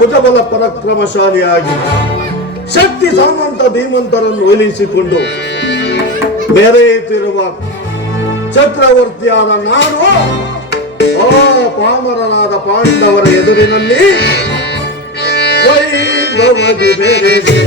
ಭುಜಬಲ ಪರಾಕ್ರಮಶಾಲಿಯಾಗಿ ಶಕ್ತಿ ಸಾಮಂತ ಧೀಮಂತರನ್ನು ಒಲಿಸಿಕೊಂಡು ಮೆರೆಯುತ್ತಿರುವ ಚಕ್ರವರ್ತಿಯಾದ ನಾನು ಆ ಪಾಮರನಾದ ಪಾಂಡವರ ಎದುರಿನಲ್ಲಿ ವೈಭವದಿ ಬೆರೆದೆ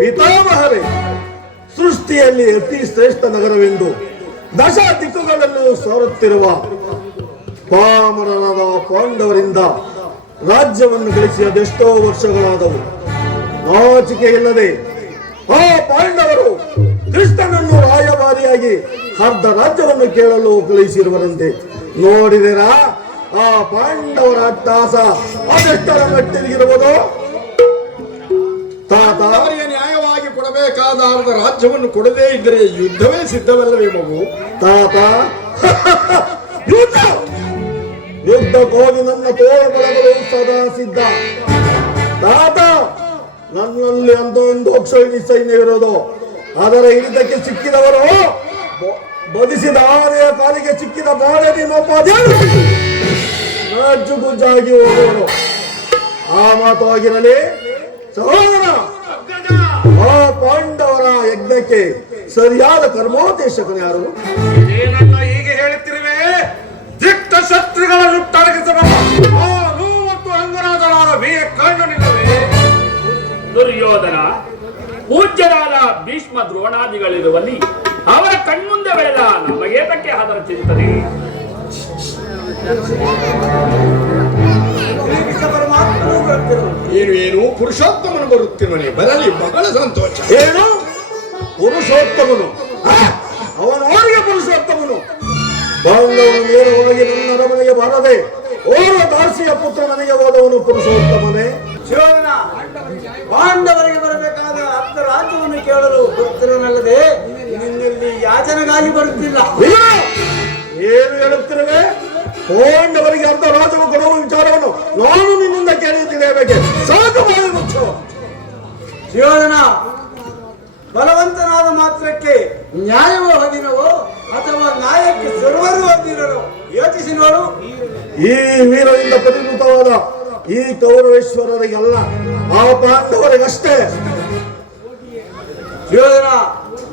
ಪಿತಾಮಹರೇ, ಸೃಷ್ಟಿಯಲ್ಲಿ ಅತಿ ಶ್ರೇಷ್ಠ ನಗರವೆಂದು ದಶ ದಿಕ್ಕುಗಳಲ್ಲೂ ಸಾರುತ್ತಿರುವ ಪಾಮರನಾದ ಪಾಂಡವರಿಂದ ರಾಜ್ಯವನ್ನು ಗಳಿಸಿ ಅದೆಷ್ಟೋ ವರ್ಷಗಳಾದವು. ನಾಚಿಕೆ ಇಲ್ಲದೆ ಆ ಪಾಂಡವರು ಕೃಷ್ಣನನ್ನು ರಾಯಭಾರಿಯಾಗಿ ಅರ್ಧ ರಾಜ್ಯವನ್ನು ಕೇಳಲು ಕಳುಹಿಸಿರುವರಂತೆ. ನೋಡಿದಿರಾ ಆ ಪಾಂಡವರ ಅಟ್ಟಹಾಸ ಅದೆಷ್ಟರ ಮಟ್ಟಿಗಿರುವುದು? ತಾತ, ನ್ಯಾಯವಾಗಿ ಕೊಡಬೇಕಾದ ಅರ್ಧ ರಾಜ್ಯವನ್ನು ಕೊಡದೇ ಇದ್ದರೆ ಯುದ್ಧವೇ ಸಿದ್ಧವಲ್ಲವೇ ಮಗು? ತಾತ, ಯುದ್ಧ ಯುದ್ಧಕ್ಕೋಗಿ ನನ್ನ ತೋಳುಗಳು ಸದಾ ಸಿದ್ಧ. ತಾತ, ನನ್ನಲ್ಲಿ ಒಂದು ಅಕ್ಷೋಹಿಣಿ ಸೈನ್ಯವಿರೋದು. ಅದರ ಹಿಡಿತಕ್ಕೆ ಸಿಕ್ಕಿದವರು ಬದಿಸಿದ ಆನೆಯ ಕಾಲಿಗೆ ಸಿಕ್ಕಿದ ಬಾಳೆ ನೀನೊಬ್ಬದೇನು ನಜ್ಜುಗುಜ್ಜಾಗಿ ಹೋಗುವನು. ಆ ಮಾತು ಆಗಿರಲಿ ಸಹೋದರ, ಆ ಪಾಂಡವರ ಯಜ್ಞಕ್ಕೆ ಸರಿಯಾದ ಕರ್ಮೋದ್ದೇಶಕನು ಯಾರು? ಏನನ್ನ ಹೀಗೆ ಹೇಳುತ್ತಿರುವೆ? ದಿಟ್ಟ ಶತ್ರುಗಳ ನುಟ್ಟಡಗಿಸಬಲ್ಲ ಮತ್ತು ಅಂಗರಾಜರಾದ ಕಣ್ಣನಿಲ್ಲವೇ? ದುರ್ಯೋಧನ ಪೂಜ್ಯರಾದ ಭೀಷ್ಮ ದ್ರೋಣಾದಿಗಳಿರುವಲ್ಲಿ ಅವರ ಕಣ್ಮುಂದೆ ಬೆಳೆದ ನಮಗೇತಕ್ಕೆ ಅದರ ಚಿಂತನೆ? ಏನು ಪುರುಷೋತ್ತಮನು ಬರುತ್ತಿರುವನೆ, ಬರಲಿ, ಬಹಳ ಸಂತೋಷ. ಏನು ಪುರುಷೋತ್ತಮನು? ಅವನ ಅವರಿಗೆ ಪುರುಷೋತ್ತಮನು. ಪಾಂಡವನ ನೇರವಾಗಿ ನನ್ನ ಅರಮನೆಗೆ ಬಾರದೆ ಓರ್ವ ದಾಸಿಯ ಪುತ್ರ ನನಗೆ ಹೋದವನು ಪುರುಷೋತ್ತಮನೇ? ಶಿವನ ಪಾಂಡವರಿಗೆ ಬರಬೇಕಾದ ಅರ್ಧ ರಾಜ್ಯವನ್ನು ಕೇಳಲು ಬರುತ್ತಿರನಲ್ಲದೆ ನಿನ್ನಲ್ಲಿ ಯಾಚನೆಗಾಗಿ ಬರುತ್ತಿಲ್ಲ. ಏನು ಹೇಳುತ್ತಿರುವೆ? ಪಾಂಡವರಿಗೆ ಅರ್ಧ ರಾಜ್ಯವನ್ನು ಕೊಡುವ ವಿಚಾರವನ್ನು ನಾನು ನಿನ್ನಿಂದ ಕೇಳಿದ್ದೇನೆ. ಸಾಕು ಮಾಡಿ ಮುಚ್ಚು. ಶಿವನ ಬಲವಂತನಾದ ಮಾತ್ರಕ್ಕೆ ನ್ಯಾಯವೋ ಹದಿನವೋ ಅಥವಾ ನ್ಯಾಯಕ್ಕೆ ಸರ್ವರು ಹದಿನರೋ ಯೋಚಿಸಿ ನೋಡು. ಈ ವೀರರಿಂದ ಪರಿವೃತವಾದ ಈ ಕೌರವೇಶ್ವರರಿಗೆಲ್ಲ, ಆ ಪಾಂಡವರಿಗಷ್ಟೇ. ಶಿವನ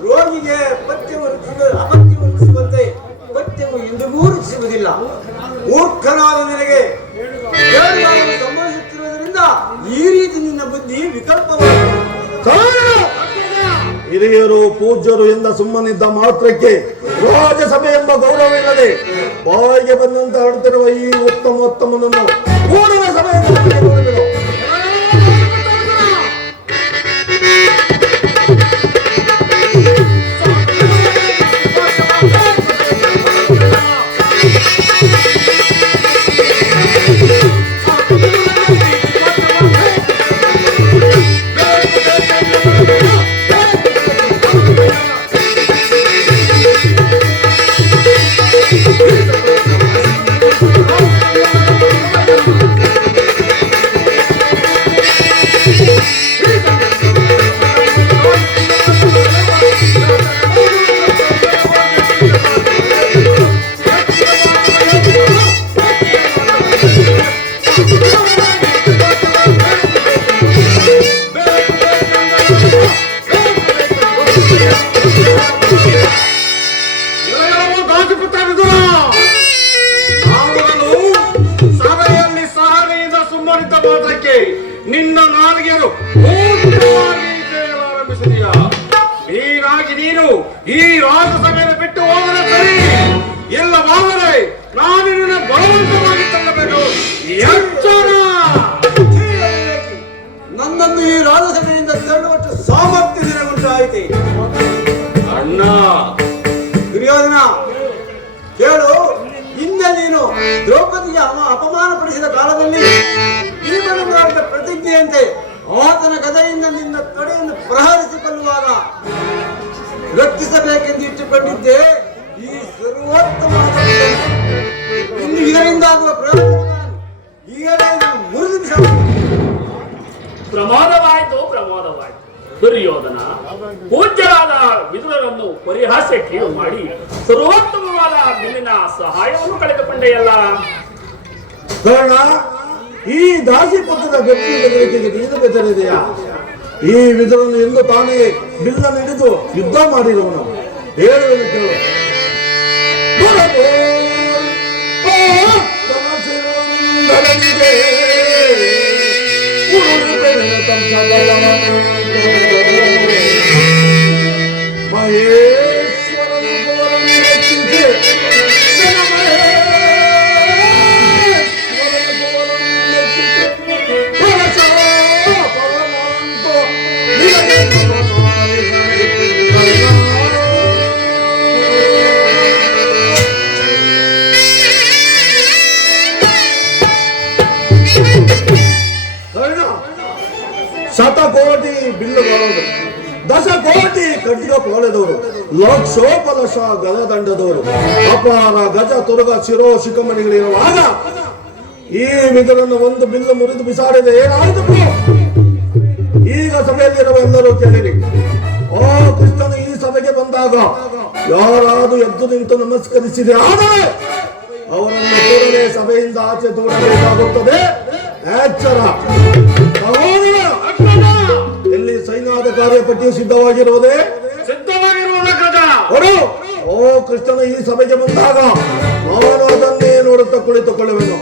ರೋಗಿಗೆ ಅಪತ್ಯವು ರುಚಿಸುವಂತೆ ಪಥ್ಯವು ಎಂದಿಗೂ ರುಚಿಸುವುದಿಲ್ಲ. ಮೂರ್ಖನಾದ ನಿನಗೆ ಸಂಭವಿಸುತ್ತಿರುವುದರಿಂದ ಈ ರೀತಿ ನಿನ್ನ ಬುದ್ಧಿ ವಿಕಲ್ಪವಾಗಿದೆ. ಹಿರಿಯರು ಪೂಜ್ಯರು ಎಂದ ಸುಮ್ಮನಿದ್ದ ಮಾತ್ರಕ್ಕೆ ರಾಜಸಭೆ ಎಂಬ ಗೌರವವಿಲ್ಲದೆ ಬಾಯಿಗೆ ಬಂದಂತೆ ಆಡುತ್ತಿರುವ ಈ ಉತ್ತಮನನ್ನು ಕೂಡಲೇ ಸಭೆಯನ್ನು ನೋಡಿಬಿಡು. ಸಭೆಯಲ್ಲಿ ಸಹನೆಯಿಂದ ಸುಮ್ಮನಿದ್ದ ಮಾತ್ರಕ್ಕೆ ನಿನ್ನ ನಾಲಿಗೆಯನ್ನು ಪೂರ್ಣವಾಗಿ ಆರಂಭಿಸಿದೀಯ. ಹೀಗಾಗಿ ನೀನು ಈ ರಾಜಸಭೆಯನ್ನು ಬಿಟ್ಟು ಹೋದರೆ ಸರಿ, ಇಲ್ಲವಾದರೆ ನಾನು ನಿನ್ನ ಬಲವಂತವಾಗಿ ತಳ್ಳಬೇಕು. ಎಚ್ಚರ! ನನ್ನನ್ನು ಈ ರಾಜಸಭೆಯಿಂದ ತಳ್ಳುವಷ್ಟು ಸಾಮರ್ಥ್ಯ ನಿನಗುಂಟಾಯಿತೆ. ಅಣ್ಣ ದುರ್ಯೋಧನ ಕೇಳು, ಹಿಂದೆ ನೀನು ದ್ರೌಪದಿಗೆ ಅಪಮಾನ ಪಡಿಸಿದ ಕಾಲದಲ್ಲಿ ಭೀಮನು ಮಾಡಿದ ಪ್ರತಿಜ್ಞೆಯಂತೆ ಆತನ ಗದೆಯಿಂದ ನಿನ್ನ ತೊಡೆಯನ್ನು ಪ್ರಹರಿಸಿಕೊಳ್ಳುವಾಗ ರಕ್ಷಿಸಬೇಕೆಂದು ಇಟ್ಟುಕೊಂಡಿದ್ದೆ ಈ ಸರ್ವೋತ್ತಮವಾದ ಇನ್ನು ಇದರಿಂದಾಗುವ ಪ್ರಯೋಜನಗಳನ್ನು ಈಗಲೇ ನಾನು ಮುರಿದು ಪ್ರಮಾದವಾಯಿತು. ದುರ್ಯೋಧನ ಪೂಜ್ಯರಾದ ವಿದುರರನ್ನು ಪರಿಹಾಸ್ಯ ಕೀಳು ಮಾಡಿ ಸರ್ವೋತ್ತಮವಾದ ಬಿಲ್ಲಿನ ಸಹಾಯವನ್ನು ಕಳೆದುಕೊಂಡೆಯಲ್ಲ. ಕಾರಣ ಈ ದಾಸಿ ಪುತ್ರದ ಗಟ್ಟಿಗೆ ನೀನು ಬೆದರಿದೆಯಾ? ಈ ವಿದುರನು ಎಂದು ತಾನೇ ಬಿಲ್ಲನ್ನು ಹಿಡಿದು ಯುದ್ಧ ಮಾಡಿರುವನು. ಹೇಳುವುದು ಕೇಳು. ಶತಕೋಟಿ ಬಿಲ್ಲು ಬಾಳೋದು, ದಶಕೋಟಿ ಖಡ್ಗ ಕೋಳೆದವರು, ಲಕ್ಷೋಪಲಕ್ಷ ಗದದಂಡದವರು, ಅಪಾರ ಗಜ ತುರ್ಗ ಶಿರೋ ಶಿಖಮಣಿಗಳಿರುವಾಗ ಈ ವಿದುರನ್ನು ಒಂದು ಬಿಲ್ಲು ಮುರಿದು ಬಿಸಾಡಿದೆ. ಏನಾಯಿತು? ಈಗ ಸಭೆಯಲ್ಲಿರುವ ಎಲ್ಲರೂ ಕೇಳಿರಿ. ಓ ಕೃಷ್ಣನು ಈ ಸಭೆಗೆ ಬಂದ ಬಂದಾಗ ಯಾರಾದರೂ ಎದ್ದು ನಿಂತು ನಮಸ್ಕರಿಸಿದೆ ಆದರೆ ಅವರನ್ನು ಕೂಡಲೇ ಸಭೆಯಿಂದ ಆಚೆ ದೂಡಬೇಕಾಗುತ್ತದೆ. ಎಚ್ಚರ. ಸಹೋದರ, ಎಲ್ಲಿ ಸೈನ್ಯದ ಕಾರ್ಯಪಟ್ಟಿಯು ಸಿದ್ಧವಾಗಿರುವುದೇ? ಹೊಡು. ಓ ಕೃಷ್ಣನ ಈ ಸಭೆಗೆ ಬಂದಾಗ ನಾನು ಅದನ್ನೇ ನೋಡುತ್ತಾ ಕುಳಿತುಕೊಳ್ಳುವೆನು.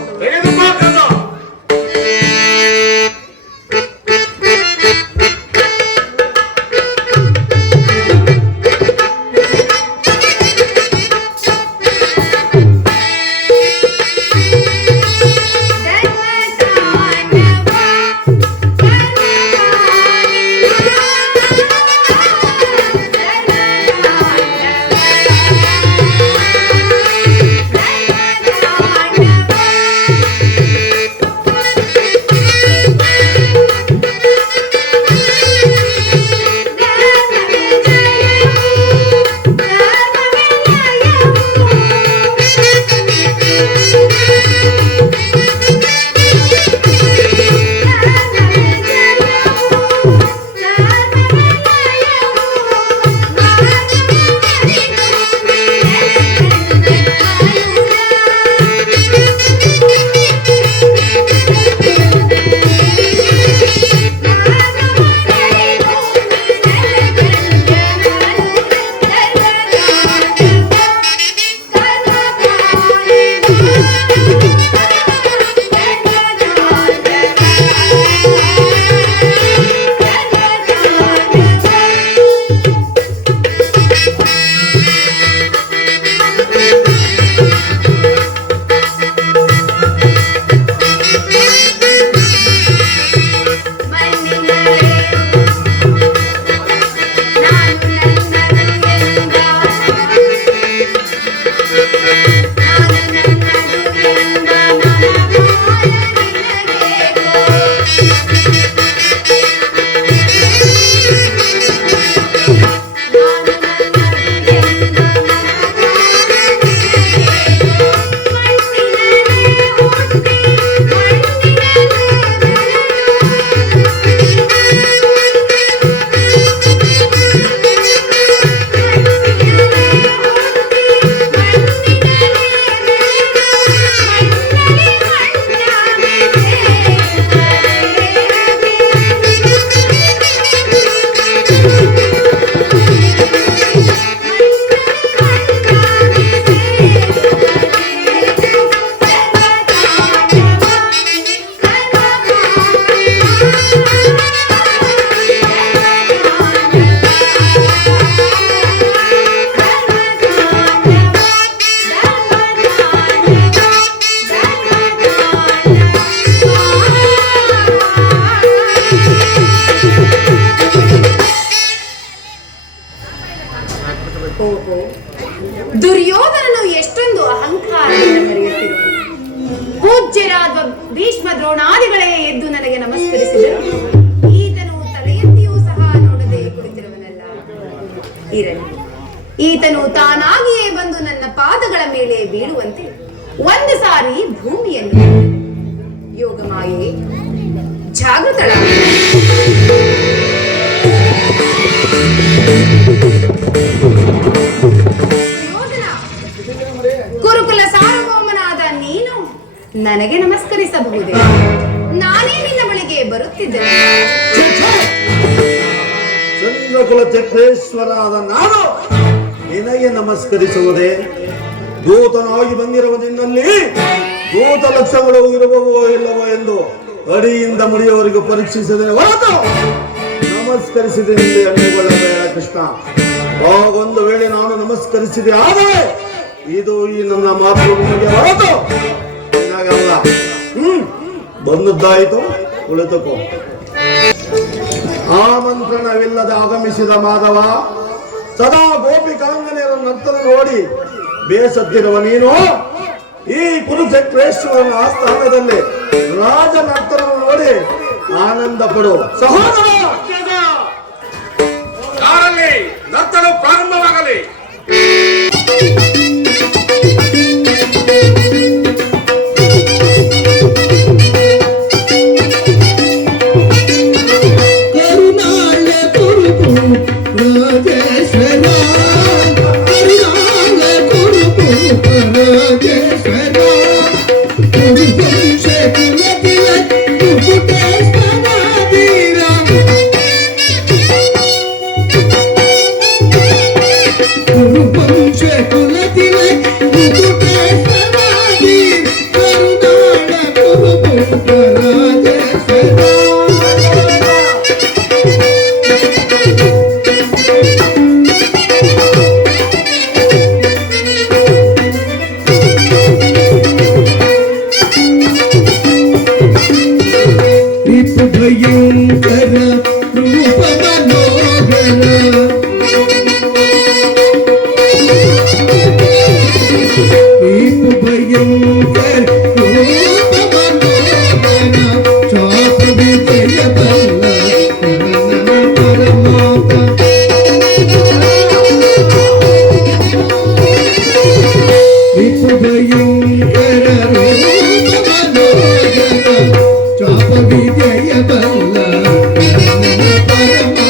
ದುರ್ಯೋಧನನು ಎಷ್ಟೊಂದು ಅಹಂಕಾರದಿಂದ ಮೆರೆಯುತ್ತಿರುವನು. ಪೂಜ್ಯರಾದ ಭೀಷ್ಮ ದ್ರೋಣಾದಿಗಳೇ ಎದ್ದು ನನಗೆ ನಮಸ್ಕರಿಸಿದರು. ಈತನು ತಲೆ ಎತ್ತಿಯೂ ಸಹ ನೋಡದೆ ಕುಳಿತಿರುವನಲ್ಲ. ಇರಲಿ, ಈತನು ತಾನಾಗಿಯೇ ಬಂದು ನನ್ನ ಪಾದಗಳ ಮೇಲೆ ಬೀಳುವಂತೆ ಒಂದು ಸಾರಿ ಭೂಮಿಯನ್ನು ಯೋಗಮಾಯೆ ಜಾಗೃತಳ. ಕುರುಕುಲ ಸಾರ್ವಭೌಮನಾದ ನೀನು ನನಗೆ ನಮಸ್ಕರಿಸಬಹುದೇ? ನಾನೇ ನಿನ್ನ ಬಳಿಗೆ ಬರುತ್ತಿದ್ದೇನೆ. ಚಂದ್ರಕುಲ ಚಕ್ರೇಶ್ವರಾದ ನಾನು ನಿನಗೆ ನಮಸ್ಕರಿಸುವುದೇ? ದೂತನಾಗಿ ಬಂದಿರುವ ನಿನ್ನಲ್ಲಿ ದೂತ ಲಕ್ಷಗಳು ಇರುವವೋ ಇಲ್ಲವೋ ಎಂದು ಅಡಿಯಿಂದ ಮುಡಿಯವರೆಗೂ ಪರೀಕ್ಷಿಸಿದರೆ ಹೊರತು ನಮಸ್ಕರಿಸಿದೆ ಎಂದು ಎಣ್ಣೆಗೊಳ್ಳಬೇಡ ಕೃಷ್ಣ. ಆಗೊಂದು ವೇಳೆ ನಾನು ನಮಸ್ಕರಿಸಿದೆ ಆದರೆ ಇದು ಈ ನನ್ನ ಮಾತು ನಿಮಗೆ ಹೊರತು ನಿನಗಲ್ಲ. ಬಂದದ್ದಾಯಿತು, ಕುಳಿತುಕೋ. ಆಮಂತ್ರಣವಿಲ್ಲದೆ ಆಗಮಿಸಿದ ಮಾಧವ ಸದಾ ಗೋಪಿಕಾಂಗನೆಯರ ನರ್ತನ ನೋಡಿ ಬೇಸತ್ತಿರುವ ನೀನು ಈ ಕುರುಚಕ್ರೇಶ್ವರನ ಆಸ್ಥಾನದಲ್ಲಿ ರಾಜ ನರ್ತನ ನೋಡಿ ಆನಂದ ಪಡು. ಸಹೋದರ, ನರ್ತನ ಪ್ರಾರಂಭವಾಗಲಿ. ಕರುನಾಳ ಕುರುಕು ರಾಜೇಶ್ವರ ಕುರುವಂಶ ಕುಲತಿಲಕ್ ಮುಕುಟೇಶ್ವರಾದಿ ಕರುನಾಡ ಕುರುಗುಪ್ತ ರಾಜೇಶ್ವರ. ಭಯಂಕರ ರೂಪ ಮನೋಹರ ಭಯಂಕರ ರೂಪ ಮನೋಹರ ಚಾಪ ವಿಜಯ ಬಲ್ಲ ಪರಮಾಪ ಭಯಂಕರ ರೂಪ ಮನೋಹರ ಚಾಪ ವಿಜಯ ಬಲ್ಲ ಪರಮಾಪ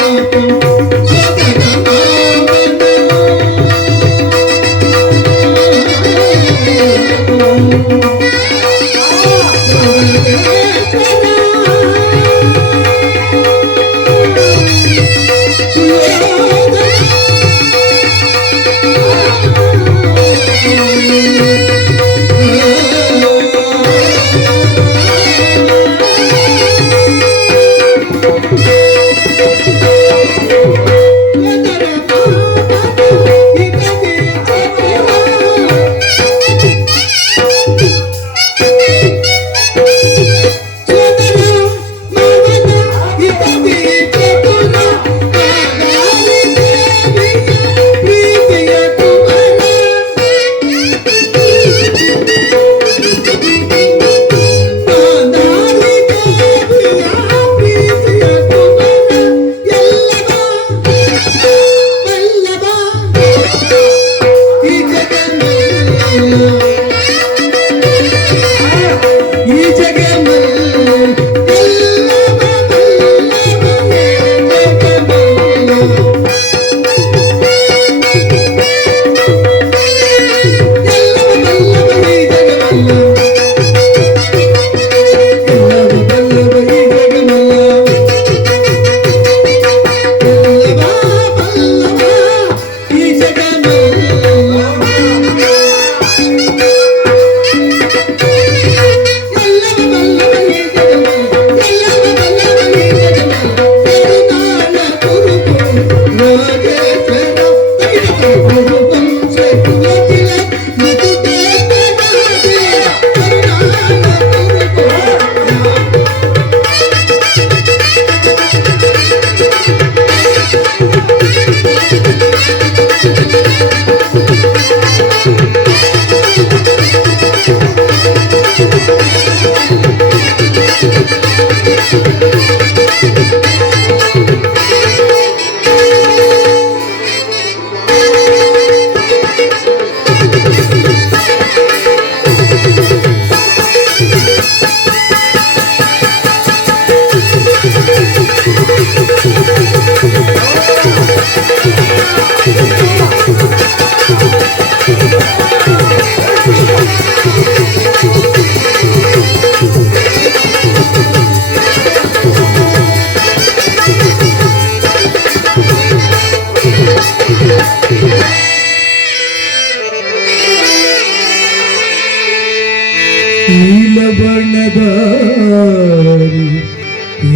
ಬಣ್ಣದಾರಿ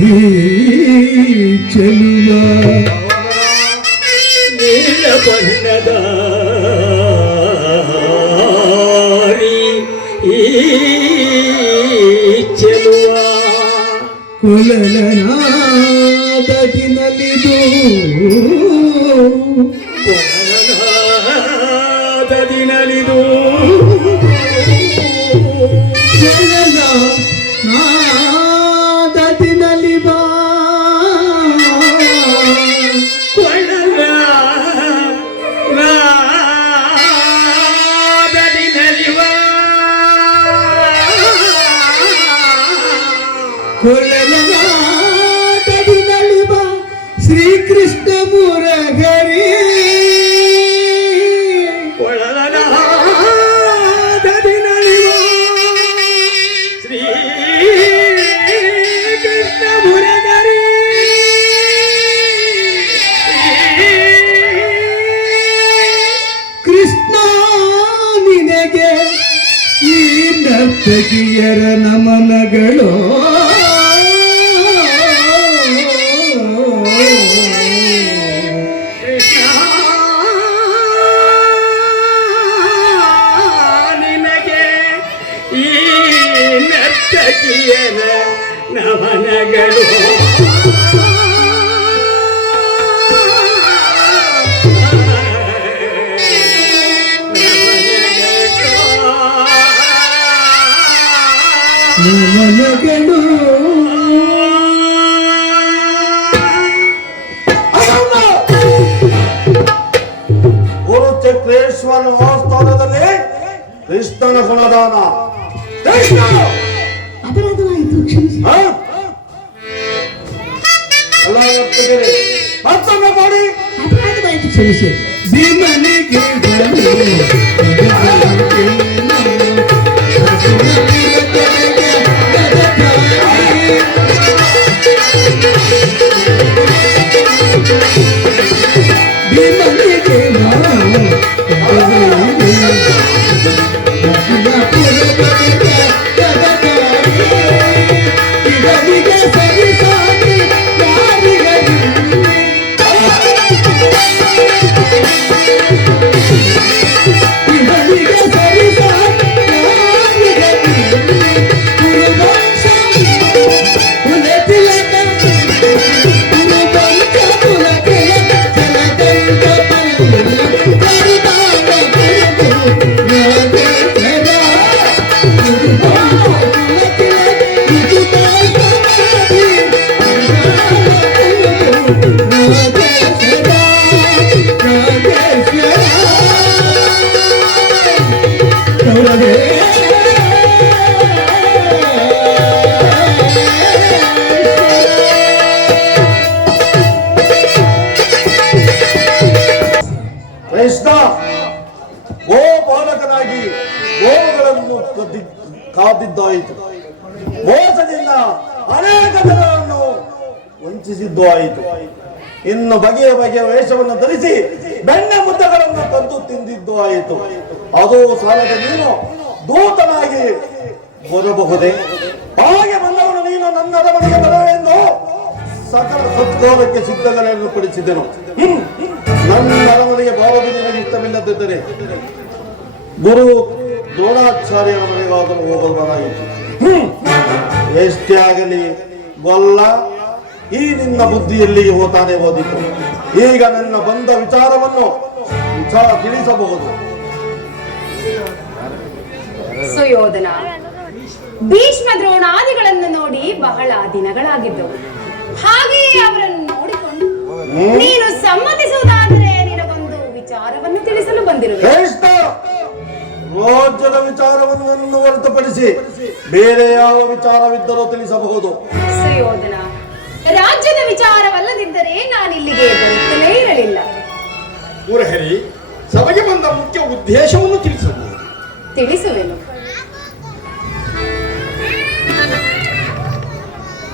ಈ ಚೆಲುವ ನೀಲ ಬಣ್ಣದಾರಿ ಈ ಚೆಲುವ ಕೊಲನಾದದಿನಲಿದು ಕೊಲನಾದದಿನಲಿದು ನಾದದಿನಲಿ ಬಾ ಕೊಳಲ ನಾದದಿನಲಿ ಬಾ ಕೊಳಲ ನಾದದಿನಲಿ ಬಾ ಶ್ರೀಕೃಷ್ಣ ಮುರಹರಿ ಕೊಳಲ ನರ್ತಕಿಯರ ನಮನಗಳು ನಿನಗೆ ಈ ನರ್ತಕಿಯರ ನಮನಗಳು ನಮನಗಳು ಗುರು ಚಕ್ರೇಶ್ವರ ಆಸ್ಥಾನದಲ್ಲಿ ಕೃಷ್ಣನ ಗುಣದಾನ. ಕೃಷ್ಣ! ಅಪರಾಧವಾಯಿತು, ಕ್ಷಮಿಸಿ. ಹ? ಎಲ್ಲ ಒಪ್ಪಿಗೆರೆ. ಮತ್ತೊಮ್ಮೆ ಮಾಡಿ. ಅಪರಾಧವಾಯಿತು, ಕ್ಷಮಿಸಿ. ಭೀಮನಿಗೆ ಕೃಷ್ಣ ಗೋಪಾಲಕನಾಗಿ ಗೋವುಗಳನ್ನು ಕಾದಿದ್ದಾಯಿತು. ಮೋಸದಿಂದ ಅನೇಕ ಜನರನ್ನು ವಂಚಿಸಿದ್ದು ಆಯಿತು. ಇನ್ನು ಬಗೆಯ ಬಗೆಯ ವೇಷವನ್ನು ಧರಿಸಿ ಬೆಣ್ಣೆ ಮುದ್ದಗಳನ್ನು ಕದ್ದು ತಿಂದಿದ್ದು ಆಯಿತು. ಅದು ಸಾಲದ ನೀನು ದೂತನಾಗಿ ಬರಬಹುದೇ? ಹಾಗೆ ಬಂದವನು ನೀನು ನನ್ನ ಅರಮನೆಗೆ ಬರವೆಂದು ಸಕಲ ಸತ್ಕಾರಕ್ಕೆ ಸಿದ್ಧಗಳನ್ನು ಪಡಿಸಿದೆನು. ನನ್ನ ಅರಮನೆಗೆ ಬಾರದು ನಿನಗೆ ಇಷ್ಟವಿಲ್ಲದಿದ್ದರೆ ಗುರು ದ್ರೋಣಾಚಾರ್ಯರ ಮನೆಗಾದರೂ ಹೋಗಬಹುದಾಗಿತ್ತು. ಎಷ್ಟೇ ಆಗಲಿ ಗೊಲ್ಲ ಈ ನಿನ್ನ ಬುದ್ಧಿಯಲ್ಲಿ ಹೋತಾನೆ ಓದಿತು. ಈಗ ನನ್ನ ಬಂದ ವಿಚಾರವನ್ನು ತಿಳಿಸಬಹುದು. ಸುಯೋಧನ, ಭೀಷ್ಮ ದ್ರೋಣಾದಿಗಳನ್ನು ನೋಡಿ ಬಹಳ ದಿನಗಳಾಗಿದ್ದವು. ಹಾಗೆಯೇ ಅವರನ್ನು ನೋಡಿಕೊಂಡು ನೀನು ಸಮ್ಮತಿಸುವುದಾದರೆ ನಿನಗೊಂದು ವಿಚಾರವನ್ನು ತಿಳಿಸಲು ಬಂದಿರುವೆ. ರಾಜ್ಯದ ವಿಚಾರವನ್ನು ಹೊರತುಪಡಿಸಿ ಬೇರೆ ಯಾವ ವಿಚಾರವಿದ್ದರೂ ತಿಳಿಸಬಹುದು. ಸುಯೋಧನ, ರಾಜ್ಯದ ವಿಚಾರವಲ್ಲದಿದ್ದರೆ ನಾನಿಲ್ಲಿಗೆ ಬರುತ್ತಲೇ ಇರಲಿಲ್ಲ. ಮುರಹರಿ, ಸಭೆಗೆ ಬಂದ ಮುಖ್ಯ ಉದ್ದೇಶವನ್ನು ತಿಳಿಸಬಹುದು. ತಿಳಿಸುವೆನು.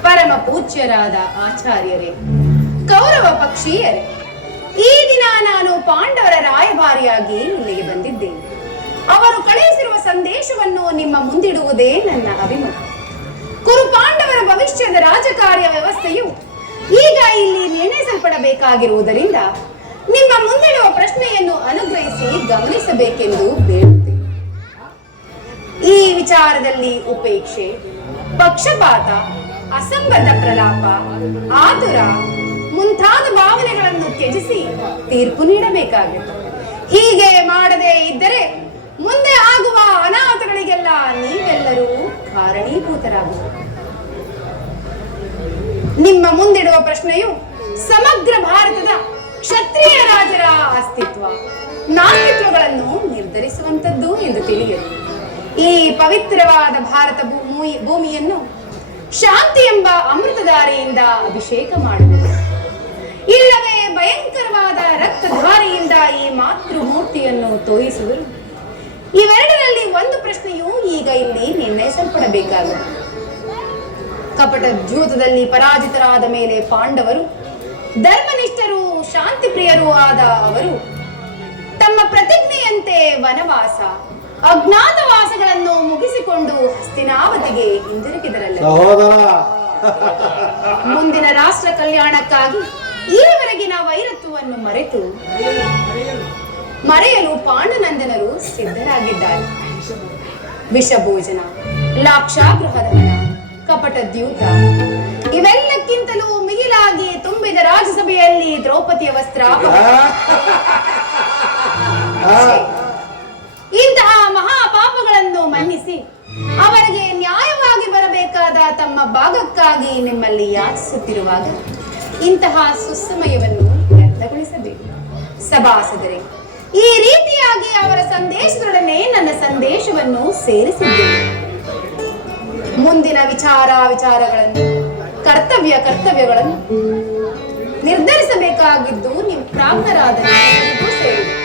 ಪರಮ ಪೂಜ್ಯರಾದ ಆಚಾರ್ಯರೇ, ಕೌರವ ಪಕ್ಷೀಯರೇ, ಈ ದಿನ ನಾನು ಪಾಂಡವರ ರಾಯಭಾರಿಯಾಗಿ ಇಲ್ಲಿಗೆ ಬಂದಿದ್ದೇನೆ. ಅವರು ಕಳುಹಿಸಿರುವ ಸಂದೇಶವನ್ನು ನಿಮ್ಮ ಮುಂದಿಡುವುದೇ ನನ್ನ ಅಭಿಮತ. ಕುರು ಪಾಂಡವರ ಭವಿಷ್ಯದ ರಾಜಕಾರ್ಯ ವ್ಯವಸ್ಥೆಯು ಈಗ ಇಲ್ಲಿ ನಿರ್ಣಯಿಸಲ್ಪಡಬೇಕಾಗಿರುವುದರಿಂದ ನಿಮ್ಮ ಮುಂದಿಡುವ ಪ್ರಶ್ನೆಯನ್ನು ಅನುಗ್ರಹಿಸಿ ಗಮನಿಸಬೇಕೆಂದು ಬೇಡುತ್ತೇನೆ. ಈ ವಿಚಾರದಲ್ಲಿ ಉಪೇಕ್ಷೆ, ಪಕ್ಷಪಾತ, ಅಸಂಬದ್ಧ ಪ್ರಲಾಪ, ಆತುರ ಮುಂತಾದ ಭಾವನೆಗಳನ್ನು ತ್ಯಜಿಸಿ ತೀರ್ಪು ನೀಡಬೇಕಾಗಿದೆ. ಹೀಗೆ ಮಾಡದೇ ಇದ್ದರೆ ಮುಂದೆ ಆಗುವ ಅನಾಹುತಗಳಿಗೆಲ್ಲ ನೀವೆಲ್ಲರೂ ಕಾರಣೀಭೂತರಾಗುವುದು. ನಿಮ್ಮ ಮುಂದಿಡುವ ಪ್ರಶ್ನೆಯು ಸಮಗ್ರ ಭಾರತದ ಕ್ಷತ್ರಿಯ ರಾಜರ ಅಸ್ತಿತ್ವ ನಾಸ್ತಿತ್ವಗಳನ್ನು ನಿರ್ಧರಿಸುವಂತದ್ದು ಎಂದು ತಿಳಿಯಿರಿ. ಈ ಪವಿತ್ರವಾದ ಭಾರತ ಭೂಮಿಯನ್ನು ಶಾಂತಿ ಎಂಬ ಅಮೃತಧಾರೆಯಿಂದ ಅಭಿಷೇಕ ಮಾಡುವುದು, ಇಲ್ಲವೇ ಭಯಂಕರವಾದ ರಕ್ತಧಾರೆಯಿಂದ ಈ ಮಾತೃಮೂರ್ತಿಯನ್ನು ತೋಯಿಸುವರು. ಇವೆರಡರಲ್ಲಿ ಒಂದು ಪ್ರಶ್ನೆಯು ಈಗ ಇಲ್ಲಿ ನಿರ್ಣಯಿಸಲ್ಪಡಬೇಕಾಗಿದೆ. ಕಪಟ ಜೂತದಲ್ಲಿ ಪರಾಜಿತರಾದ ಮೇಲೆ ಪಾಂಡವರು ಧರ್ಮನಿಷ್ಠರು, ಶಾಂತಿ ಪ್ರಿಯರೂ ಆದ ಅವರು ತಮ್ಮ ಪ್ರತಿಜ್ಞೆಯಂತೆ ವನವಾಸ, ಅಜ್ಞಾತವಾಸಗಳನ್ನು ಮುಗಿಸಿಕೊಂಡು ಹಸ್ತಿನಾವತಿಗೆ ಹಿಂದಿರುಗಿದರಲ್ಲ. ಸಹೋದರ, ಮುಂದಿನ ರಾಷ್ಟ್ರ ಕಲ್ಯಾಣಕ್ಕಾಗಿ ಈವರೆಗಿನ ವೈರತ್ವವನ್ನು ಮರೆಯಲು ಪಾಂಡುನಂದನರು ಸಿದ್ಧರಾಗಿದ್ದಾರೆ. ವಿಷಭೋಜನ, ಲಾಕ್ಷಾಗೃಹದಮನ, ಕಪಟ ದ್ಯೂತ ಇವೆಲ್ಲಕ್ಕಿಂತಲೂ ಮಿಗಿಲಾಗಿ ತುಂಬಿದ ರಾಜ್ಯಸಭೆಯಲ್ಲಿ ದ್ರೌಪದಿಯ ವಸ್ತ್ರ ಇಂತಹ ಮಹಾಪಾಪಗಳನ್ನು ಮನ್ನಿಸಿ ಅವರಿಗೆ ನ್ಯಾಯವಾಗಿ ಬರಬೇಕಾದ ತಮ್ಮ ಭಾಗಕ್ಕಾಗಿ ನಿಮ್ಮಲ್ಲಿ ಯಾಚಿಸುತ್ತಿರುವಾಗ ಇಂತಹ ಸುಸಮಯವನ್ನು ವ್ಯರ್ಥಗೊಳಿಸಬೇಕು. ಸಭಾಸದರೇ, ಈ ರೀತಿಯಾಗಿ ಅವರ ಸಂದೇಶದೊಡನೆ ನನ್ನ ಸಂದೇಶವನ್ನು ಸೇರಿಸಿದ್ದೇನೆ. ಮುಂದಿನ ವಿಚಾರಗಳನ್ನು ಕರ್ತವ್ಯಗಳನ್ನು ನಿರ್ಧರಿಸಬೇಕಾಗಿದ್ದು ನಿಮ್ಮ ಪ್ರಾಪ್ತರಾದ ನಿಮ್ಮವರಿಗೂ ಸೇರಿದೆ.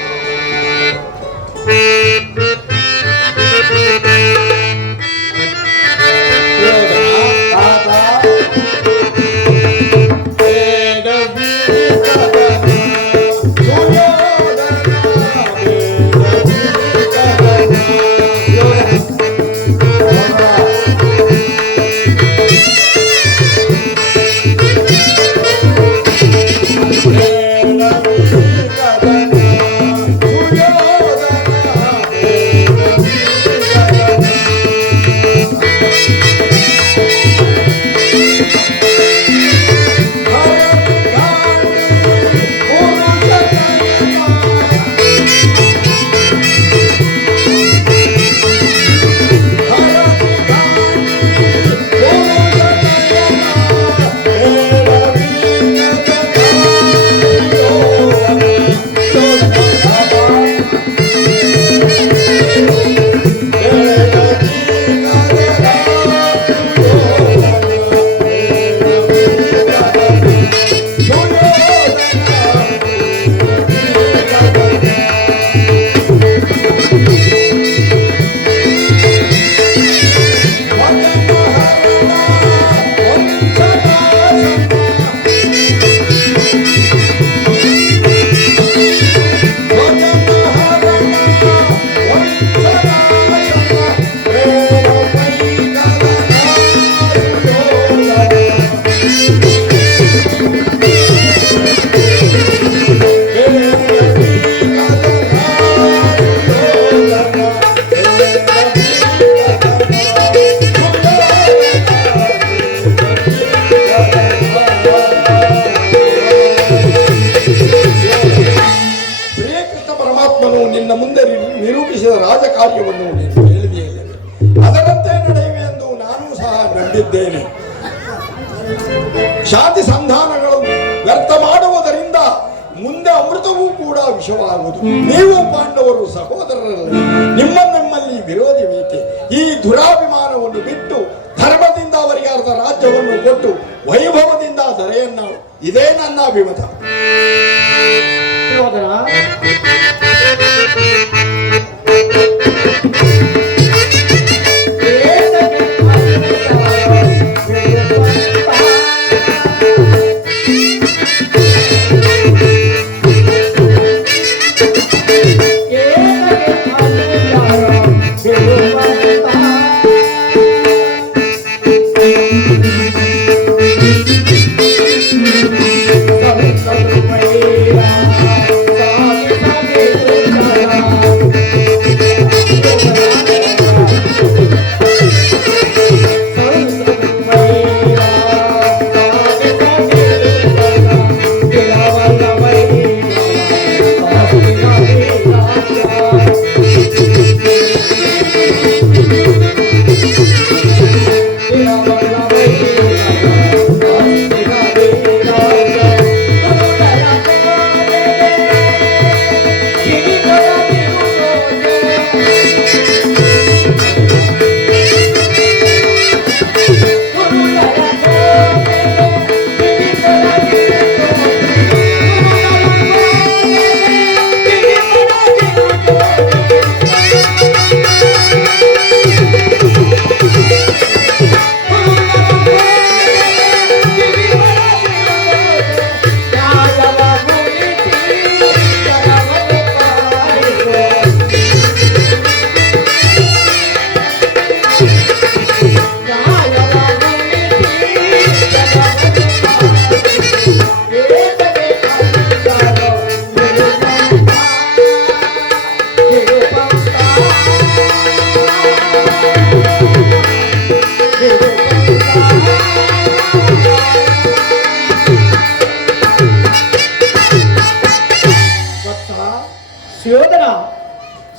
ನಿನ್ನ ಮುಂದೆ ನಿರೂಪಿಸಿದ ರಾಜಕಾರ್ಯವನ್ನು ನೀನು ಹೇಳಿದೆಯಲ್ಲ, ಅದರಂತೆ ನಡೆಯುವೆ ಎಂದು ನಾನು ಸಹ ನಂಬಿದ್ದೇನೆ. ಶಾಂತಿ ಸಂಧಾನಗಳು ವ್ಯರ್ಥ ಮಾಡುವುದರಿಂದ ಮುಂದೆ ಅಮೃತವೂ ಕೂಡ ವಿಷವಾಗುವುದು. ನೀವು ಪಾಂಡವರು ಸಹೋದರರಲ್ಲಿ ನಿಮ್ಮಲ್ಲಿ ವಿರೋಧವೇಕೆ? ಈ ದುರಾಭಿಮಾನವನ್ನು ಬಿಟ್ಟು ಧರ್ಮದಿಂದ ಅವರಿಗೆ ಅರ್ಧ ರಾಜ್ಯವನ್ನು ಕೊಟ್ಟು ವೈಭವದಿಂದ ದರೆಯನ್ನಾಳು. ಇದೇ ನನ್ನ ಅಭಿಮತ.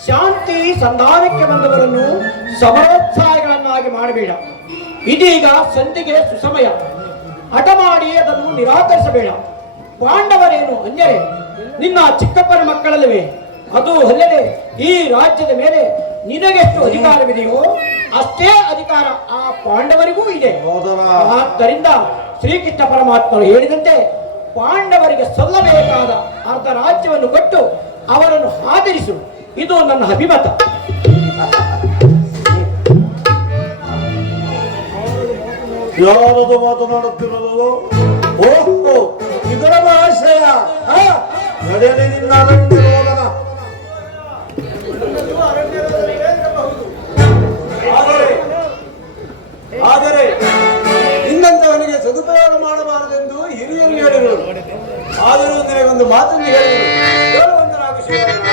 ಶಾಂತಿ ಸಂಧಾನಕ್ಕೆ ಬಂದವರನ್ನು ಸಮರೋತ್ಸಾಹಿಗಳನ್ನಾಗಿ ಮಾಡಬೇಡ. ಇದೀಗ ಸಂಧಿಗೆ ಸುಸಮಯ. ಹಠ ಮಾಡಿ ಅದನ್ನು ನಿರಾಕರಿಸಬೇಡ. ಪಾಂಡವರೇನು ಅನ್ಯರೇ? ನಿನ್ನ ಚಿಕ್ಕಪ್ಪನ ಮಕ್ಕಳಲ್ಲವೇ? ಅದು ಅಲ್ಲದೆ ಈ ರಾಜ್ಯದ ಮೇಲೆ ನಿನಗೆಷ್ಟು ಅಧಿಕಾರವಿದೆಯೋ ಅಷ್ಟೇ ಅಧಿಕಾರ ಆ ಪಾಂಡವರಿಗೂ ಇದೆ. ಆದ್ದರಿಂದ ಶ್ರೀಕೃಷ್ಣ ಪರಮಾತ್ಮರು ಹೇಳಿದಂತೆ ಪಾಂಡವರಿಗೆ ಸಲ್ಲಬೇಕಾದ ಅರ್ಧ ರಾಜ್ಯವನ್ನು ಕೊಟ್ಟು ಅವರನ್ನು ಆದರಿಸು. ಇದು ನನ್ನ ಅಭಿಮತ. ಯಾರದು ಮಾತನಾಡುತ್ತಿರುವುದು? ಓಹೋ, ಇದರ ಆಶಯ. ನಡೆಯಲಿ ನಿನ್ನ ಹೋಗನ. ಆದರೆ ಇನ್ನಂತವನಿಗೆ ಸದುಪಯೋಗ ಮಾಡಬಾರದೆಂದು ಹಿರಿಯರು ಹೇಳಿದರು. ಆದರೂ ನಿನಗೊಂದು ಮಾತನ್ನು ಹೇಳುವಂತನಾಗು ಶಿವಣ್ಣ.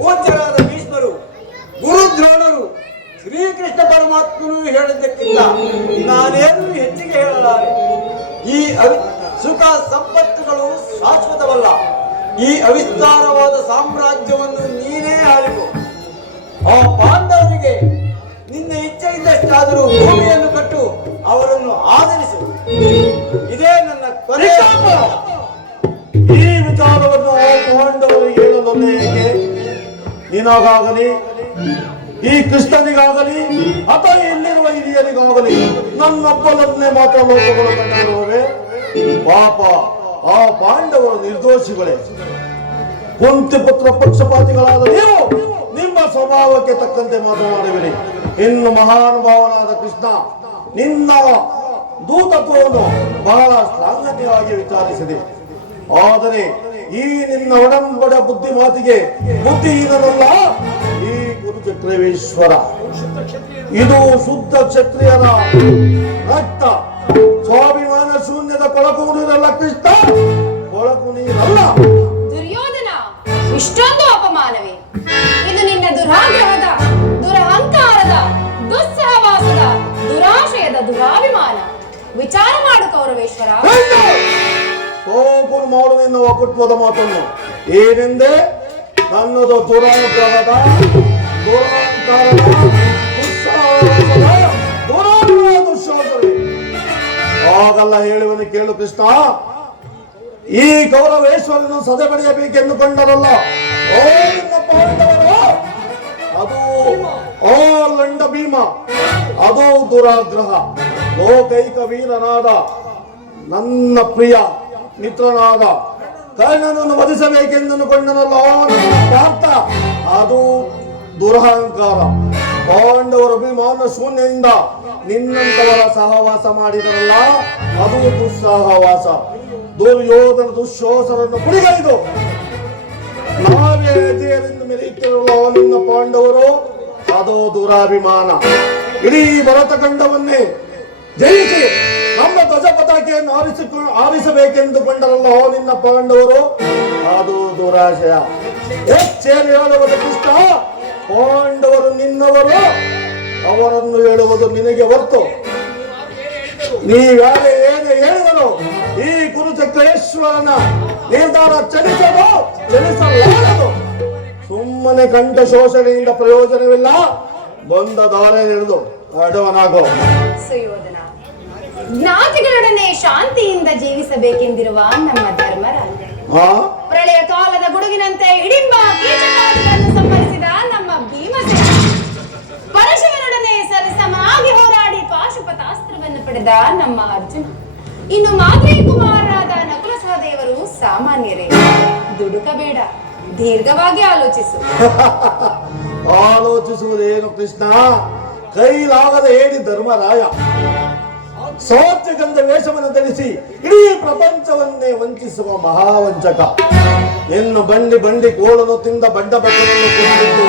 ಪೂಜ್ಯರಾದ ಭೀಷ್ಮರು, ಗುರುದ್ರೋಣರು, ಶ್ರೀಕೃಷ್ಣ ಪರಮಾತ್ಮನು ಹೇಳಿದ್ದಕ್ಕಿಂತ ನಾನೇನು ಹೆಚ್ಚಿಗೆ ಹೇಳಲಾರೆ. ಈ ಸುಖ ಸಂಪತ್ತುಗಳು ಶಾಶ್ವತವಲ್ಲ. ಈ ಅವಿಸ್ತಾರವಾದ ಸಾಮ್ರಾಜ್ಯವನ್ನು ನೀನೇ ಆಳಿಕೊ. ಆ ಪಾಂಡವರಿಗೆ ನಿನ್ನ ಇಚ್ಛೆ ಇದ್ದಷ್ಟಾದರೂ ಭೂಮಿಯನ್ನು ಕಟ್ಟು ಅವರನ್ನು ಆದರಿಸು. ಇದೇ ನನ್ನ ಕೊನೆಯ. ಈ ವಿಚಾರವನ್ನು ಪಾಂಡವರಿಗೆ ಹೇಳಲೊಲ್ಲೇ ಏಕೆ? ನಿನಗಾಗಲಿ, ಈ ಕೃಷ್ಣನಿಗಾಗಲಿ, ಅಥವಾ ಇಲ್ಲಿರುವ ಹಿರಿಯರಿಗಾಗಲಿ ನನ್ನೊಬ್ಬಲನ್ನೇ ಮಾತ್ರ ಲೋಕಗಳು ಕಂಡಿರುವವೇ? ಪಾಪ, ಆ ಪಾಂಡವರು ನಿರ್ದೋಷಿಗಳೇ. ಕುಂತಿ ಪುತ್ರ ಪಕ್ಷಪಾತಿಗಳಾದ ನೀವು ನಿಮ್ಮ ಸ್ವಭಾವಕ್ಕೆ ತಕ್ಕಂತೆ ಮಾತನಾಡುವಿರಿ. ಇನ್ನು ಮಹಾನುಭಾವನಾದ ಕೃಷ್ಣ ನಿನ್ನ ದೂತತ್ವವನ್ನು ಬಹಳ ಶ್ಲಾಘನೀಯವಾಗಿ ವಿಚಾರಿಸಿದೆ. ಆದರೆ ಈ ನಿನ್ನ ಒಡಂಬಡ ಬುದ್ಧಿ ಮಾತಿಗೆ ಬುದ್ಧಿಹೀನನಲ್ಲ ಈ ಗುರುಚಕ್ರವೇಶ್ವರ. ಇದು ಶುದ್ಧ ಕ್ಷತ್ರಿಯರ ರಕ್ತ. ಸ್ವಾಭಿಮಾನ ಶೂನ್ಯದ ಕೊಳಕು ನೀರಲ್ಲ ಕೃಷ್ಣ, ಕೊಳಕು ನೀರಲ್ಲ. ದುರ್ಯೋಧನ, ಇಷ್ಟೊಂದು ಅಪಮಾನವೇ? ಇದು ನಿನ್ನ ದುರಾಗ್ರಹದ, ದುರಹಂಕಾರದ, ದುಸ್ಸಹವಾಸದ, ದುರಾಶಯದ ದುರಾಭಿಮಾನ. ವಿಚಾರ ಮಾಡು ಕೌರವೇಶ್ವರ. ಸೋಪುರು ಮಾಡು ನಿನ್ನ ಒಕ್ಕುತ್ವದ ಮಾತನ್ನು. ಏನೆಂದೇ? ನನ್ನದು ದುರಾಗ್ರಹದ, ದುರಹಂಕಾರದ, ದುಸ್ಸಹವಾಸದ, ದುಶ್ಶೋಧನೆ. ಹಾಗಲ್ಲ ಹೇಳುವನು ಕೇಳು ಕೃಷ್ಣ. ಈ ಕೌರವೇಶ್ವರನು ಸದೆ ಬಡಿಯಬೇಕೆಂದುಕೊಂಡರಲ್ಲ ಓ ನಿನ್ನ ಪಾಂಡವರು, ಅದು ಓ ಲಂಡ ಭೀಮ, ಅದು ದುರಾಗ್ರಹ. ಲೋಕೈಕ ವೀರನಾದ ನನ್ನ ಪ್ರಿಯ ಮಿತ್ರನಾದ ಕರ್ಣನನ್ನು ವಧಿಸಬೇಕೆಂದುಕೊಂಡನಲ್ಲ ನನ್ನ ಪಾರ್ಥ, ಅದು ದುರಹಂಕಾರ. ಪಾಂಡವರ ಅಭಿಮಾನ ಶೂನ್ಯದಿಂದ ನಿನ್ನಂತವರ ಸಹವಾಸ ಮಾಡಿದರಲ್ಲ ಅದು ದುಸ್ಸಹವಾಸ. ದುರ್ಯೋಧನ ದುಶ್ಶೋಸರನ್ನು ಪುಡಿಗೈದು ನಾವೇ ಅಜಯರಿಂದ ಮೆರೆಯುತ್ತಿರುವ ನಿನ್ನ ಪಾಂಡವರು ಅದೋ ದುರಾಭಿಮಾನ. ಇಡೀ ಭರತಖಂಡವನ್ನೇ ಜಯಿಸಿ ನಮ್ಮ ಧ್ವಜ ಪತಾಕೆಯನ್ನು ಆರಿಸಬೇಕೆಂದುಕೊಂಡರಲ್ಲ ನಿನ್ನ ಪಾಂಡವರು ಅದು ದುರಾಶಯ. ಹೆಚ್ಚೇನು ಹೇಳುವುದು ಕೃಷ್ಣ, ಪಾಂಡವರು ನಿನ್ನವರು, ಅವರನ್ನು ಹೇಳುವುದು ನಿನಗೆ ಹೊರತು ನೀವ್ಯಾರೇ ಏನೇ ಹೇಳಿದರು ಈ ಕುರುಚಕ್ರೇಶ್ವರನ ನಿರ್ಧಾರ ಚಲಿಸಲಾರದು. ಸುಮ್ಮನೆ ಕಂಠ ಶೋಷಣೆಯಿಂದ ಪ್ರಯೋಜನವಿಲ್ಲ. ಬಂದ ದಾರೆ ಹಿಡಿದು ಅಡವನಾಗೋ. ಸುಯೋಧನ, ಜ್ಞಾತಿಗಳೊಡನೆ ಶಾಂತಿಯಿಂದ ಜೀವಿಸಬೇಕೆಂದಿರುವ ನಮ್ಮ ಧರ್ಮರಾಜ ಪ್ರಳಯ ಕಾಲದ ಗುಡುಗಿನಂತೆ ಹಿಡಿಂಬ ಕೀಚಕಾದಿಗಳನ್ನು ಸಂಹರಿಸಿದ ನಮ್ಮ ಭೀಮಸೇನ, ಪರಶುವನೊಡನೆ ಸರಸಮಾಗಿ ಹೋರಾಡಿ ಪಾಶುಪತಾಸ್ತ್ರವನ್ನು ಪಡೆದ ನಮ್ಮ ಅರ್ಜುನ, ಇನ್ನು ಮಾದ್ರಿ ಕುಮಾರರಾದ ನಕುಲ ಸಹದೇವರು ಸಾಮಾನ್ಯರೇ. ದುಡುಕಬೇಡ, ದೀರ್ಘವಾಗಿ ಆಲೋಚಿಸು. ಆಲೋಚಿಸುವುದೇನು ಕೃಷ್ಣ, ಕೈಲಾಗದ ಹೇಳಿ ಧರ್ಮರಾಯ ಸೌತ್ಯಗಂಧ ವೇಷವನ್ನು ಧರಿಸಿ ಇಡೀ ಪ್ರಪಂಚವನ್ನೇ ವಂಚಿಸುವ ಮಹಾವಂಚಕ. ಇನ್ನು ಬಂಡಿ ಬಂಡಿ ಕೋಳನ್ನು ತಿಂದ ಬಂಡ ಬಟ್ಟನ್ನು ಕೊಂದಿದ್ದು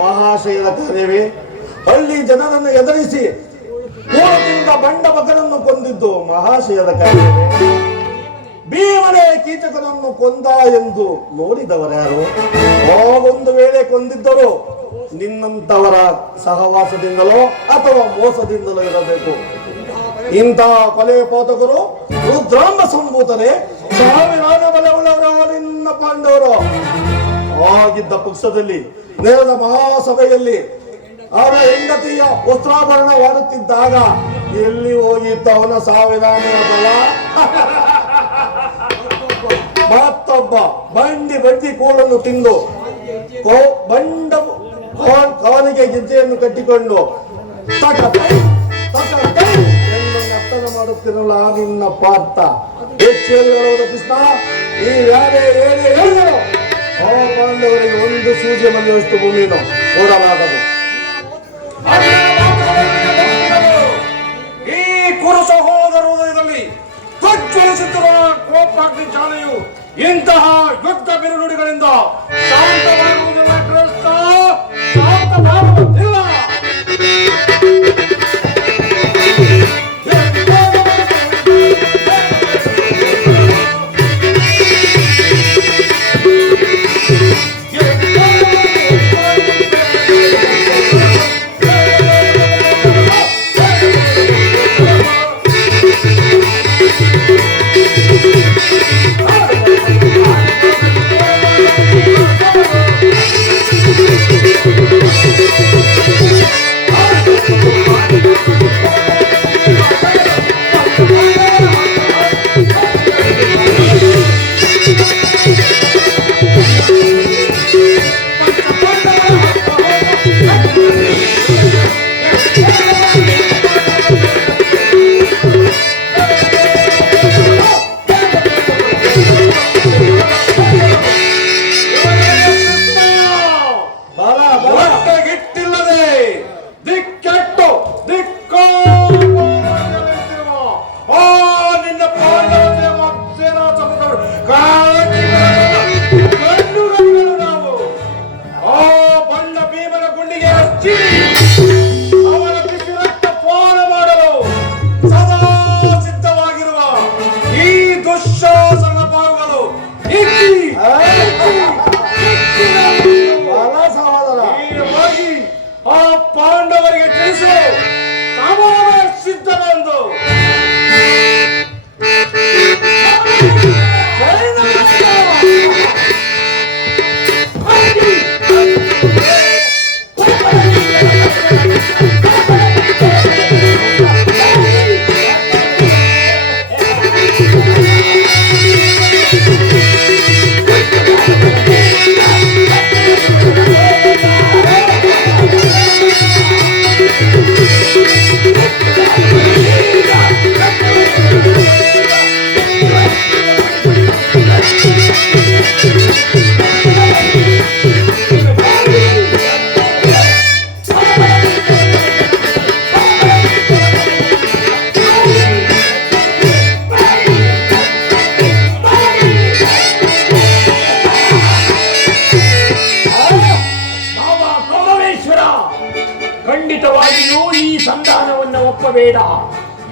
ಮಹಾಶಯದ ಕಾರ್ಯವೇ? ಹಳ್ಳಿ ಜನರನ್ನು ಎದುರಿಸಿ ಕೋಳದಿಂದ ಬಂಡ ಬಕನನ್ನು ಕೊಂದಿದ್ದು ಮಹಾಶಯದ ಕಾರ್ಯವೇ? ಭೀಮನೇ ಕೀಚಕನನ್ನು ಕೊಂದ ಎಂದು ನೋಡಿದವರ್ಯಾರು? ಒಂದು ವೇಳೆ ಕೊಂದಿದ್ದರು ನಿನ್ನಂತವರ ಸಹವಾಸದಿಂದಲೋ ಅಥವಾ ಮೋಸದಿಂದಲೋ ಇರಬೇಕು. ಇಂತಹ ಕೊಲೆ ಪಾತಕರು ರುದ್ರಾಂಬ ಸಂಭೂತರೆ, ಸಾವಿರಾರು ಬಲವುಳ್ಳವರು ನಿನ್ನ ಪಾಂಡವರು. ಆಗಿದ್ದ ಪಕ್ಷದಲ್ಲಿ ನೆರೆದ ಮಹಾಸಭೆಯಲ್ಲಿ ಅವರ ಹೆಂಡತಿಯ ವಸ್ತ್ರಾಭರಣವಾಡುತ್ತಿದ್ದಾಗ ಎಲ್ಲಿ ಹೋಗಿತ್ತು ಅವನ ಸಾವಿರಾನೇ ಬಲ? ಮತ್ತೊಬ್ಬ ಬಂಡಿ ಬಂಡಿ ಕೂಳನ್ನು ತಿಂದು ಕಾಲಿಗೆ ಗೆಜ್ಜೆಯನ್ನು ಕಟ್ಟಿಕೊಂಡು ನರ್ತನ ಮಾಡುತ್ತಿರಲ್ಲ ನಿನ್ನ ಪಾರ್ಥ. ಹೆಚ್ಚು ಹೇಳುವುದು ಕೃಷ್ಣ, ಈ ಯಾರೇ ಏನೇ ಹೇಳಿದರು ಆ ಪಾಂಡವರಿಗೆ ಒಂದು ಸೂಜಿಯ ಮನೆಯಷ್ಟು ಭೂಮಿಯನ್ನು ಕೊಡಲಾಗದು. ಈ ಕುರು ಸಹೋದರ ಹೃದಯದಲ್ಲಿ ಪ್ರಜ್ವಲಿಸುತ್ತಿರುವ ಕೋಪಾಗ್ನಿ ಜ್ವಾಲೆಯು ಇಂತಹ ಯುದ್ಧ ಬಿರುನುಡಿಗಳಿಂದ ಶಾಂತವಾಗುವುದಿಲ್ಲ ಕೃಷ್ಣ, ಶಾಂತವಾಗುವುದಿಲ್ಲ. ಪಾಂಡವರಿಗೆ ತಿಳಿಸು, ಸಿದ್ಧವೆಂದು. Yeah. ಬೇಡ.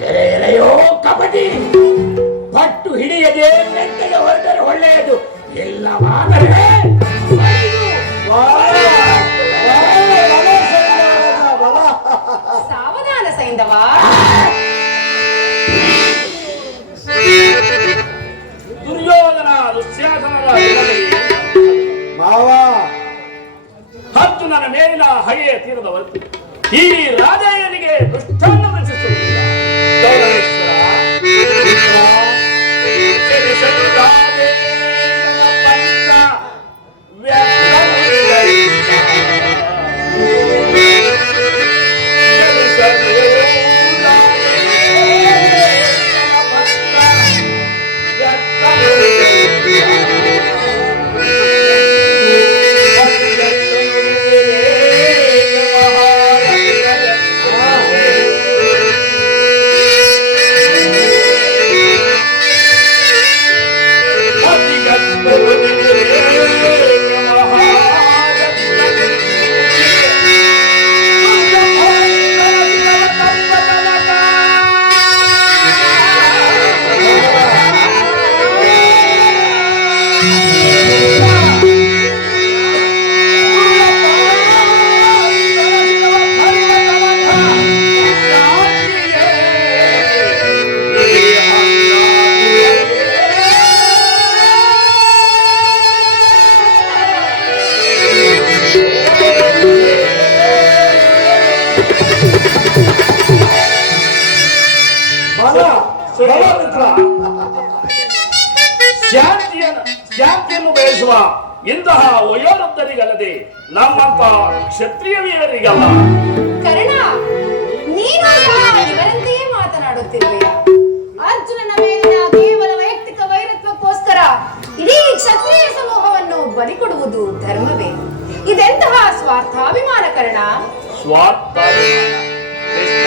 ಎಲೆಯೋ ಕಬಡ್ಡಿ, ಪಟ್ಟು ಹಿಡಿಯದೆ ಮೆಟ್ಟಗೆ ಹೊರಟರೆ ಒಳ್ಳೆಯದು. ಇಲ್ಲವಾದರೆ ಸಾವಧಾನ ಸೈಂಧವ. ದುರ್ಯೋಧನ ದುಶ್ಯಾಸನರ ಮಾವ ಹತ್ತು ನನ್ನ ಮೇಲಿನ ಹಗೆಯ ತೀರದ ಹೊರತು ಈ ರಾಜಯ್ಯನಿಗೆ ದೃಷ್ಟಾನ್ನ ರಚಿಸುವುದಿಲ್ಲ. ಶಾಂತಿಯನ್ನು ಬಯಸುವ ಇಂತಹ ವಯೋವೃದ್ಧರಿಗಲ್ಲದೆ ನಮ್ಮಂತ ಕ್ಷತ್ರಿಯ ವೀರರಿಗಲ್ಲ. ಕರ್ಣ, ನೀನು ಸಹ ಇವರಂತೆಯೇ ಮಾತನಾಡುತ್ತಿರುವೆಯ? ಅರ್ಜುನನ ಮೇಲಿನ ಕೇವಲ ವೈಯಕ್ತಿಕ ವೈರತ್ವಕ್ಕೋಸ್ಕರ ಇಡೀ ಕ್ಷತ್ರಿಯ ಸಮೂಹವನ್ನು ಬಲಿ ಕೊಡುವುದು ಧರ್ಮವೇ? ಇದೆಂತಹ ಸ್ವಾರ್ಥಾಭಿಮಾನ ಕರ್ಣ. ಸ್ವಾರ್ಥಾಭಿಮಾನ ಕೃಷ್ಣ.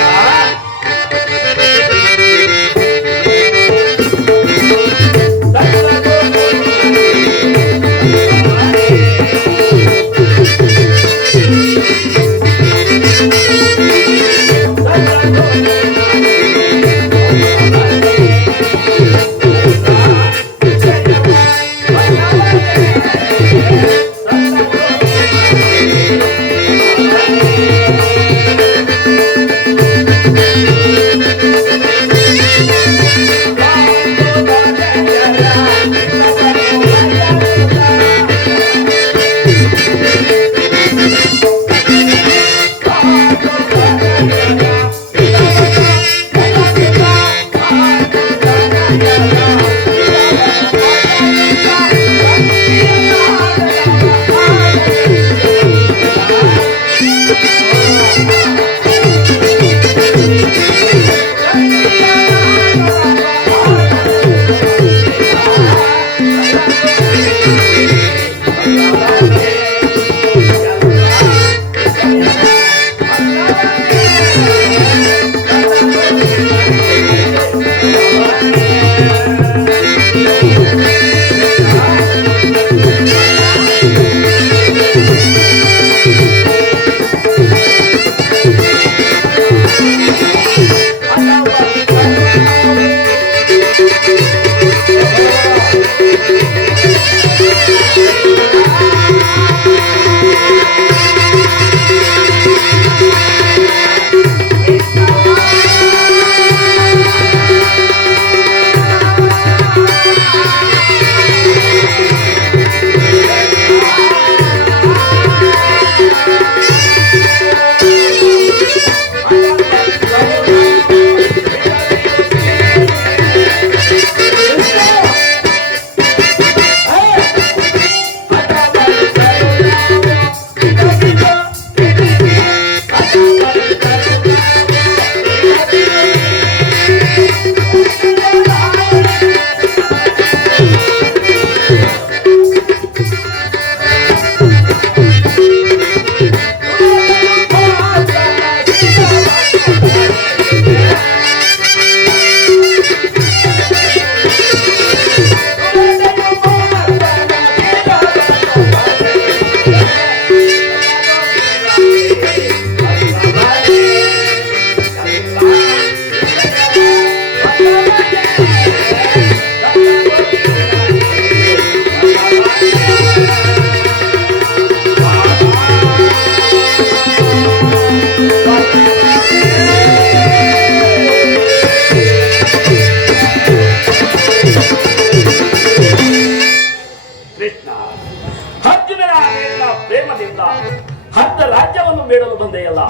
ಬಂದೆಯಲ್ಲ,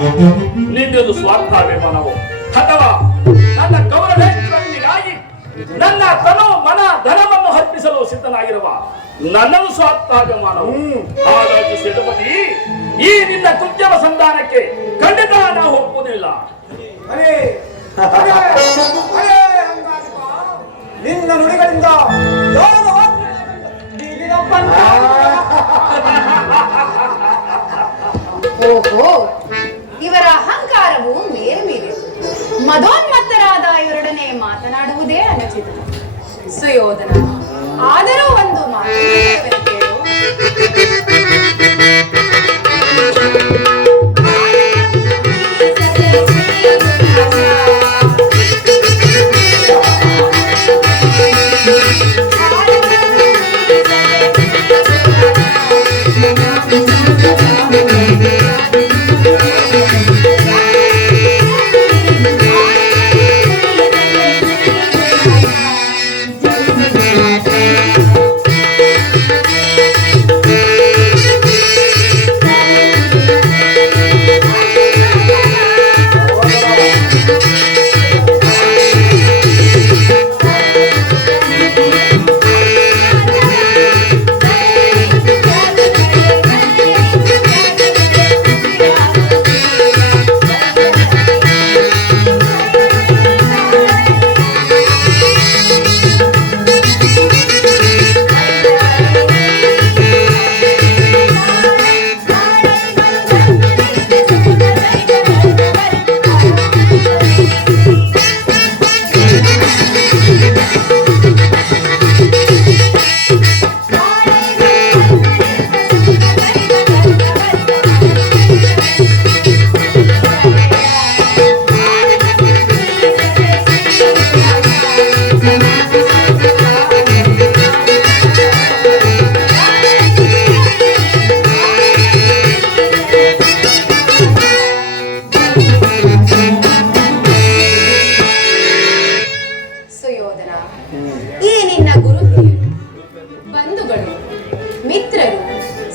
ನಿನ್ನದು ಸ್ವಾರ್ಥಾಭಿಮಾನವು ಅಥವಾ ನನ್ನ ಗೌರವೇಶ್ವರನಿಗಾಗಿ ನನ್ನ ತನು ಮನ ಧನವನ್ನು ಅರ್ಪಿಸಲು ಸಿದ್ಧನಾಗಿರುವ ನನ್ನದು ಸ್ವಾರ್ಥಾಭಿಮಾನವು. ಹಾಗಾಗಿ ಸೇತುಪತಿ, ಈ ನಿನ್ನ ಕೃತ್ಯವ ಸಂಧಾನಕ್ಕೆ ಖಂಡಿತ ನಾವು ಒಪ್ಪುವುದಿಲ್ಲ. ಅರೇ ಅರೇ ಅರೇ ಹಂಗಾಲಿಪ, ನಿನ್ನ ನುಡಿಗಳಿಂದ ಯಾವ ನೀಗಿನ ಪಂಥ. ಓಹೋ, ಇವರ ಅಹಂಕಾರವು ಮೇಲ್ಮೀರಿ ಮದೋನ್ಮತ್ತರಾದ ಇವರೊಡನೆ ಮಾತನಾಡುವುದೇ ಅನುಚಿತ. ಸುಯೋಧನ, ಆದರೂ ಒಂದು ಮಾತು ಕೇಳು.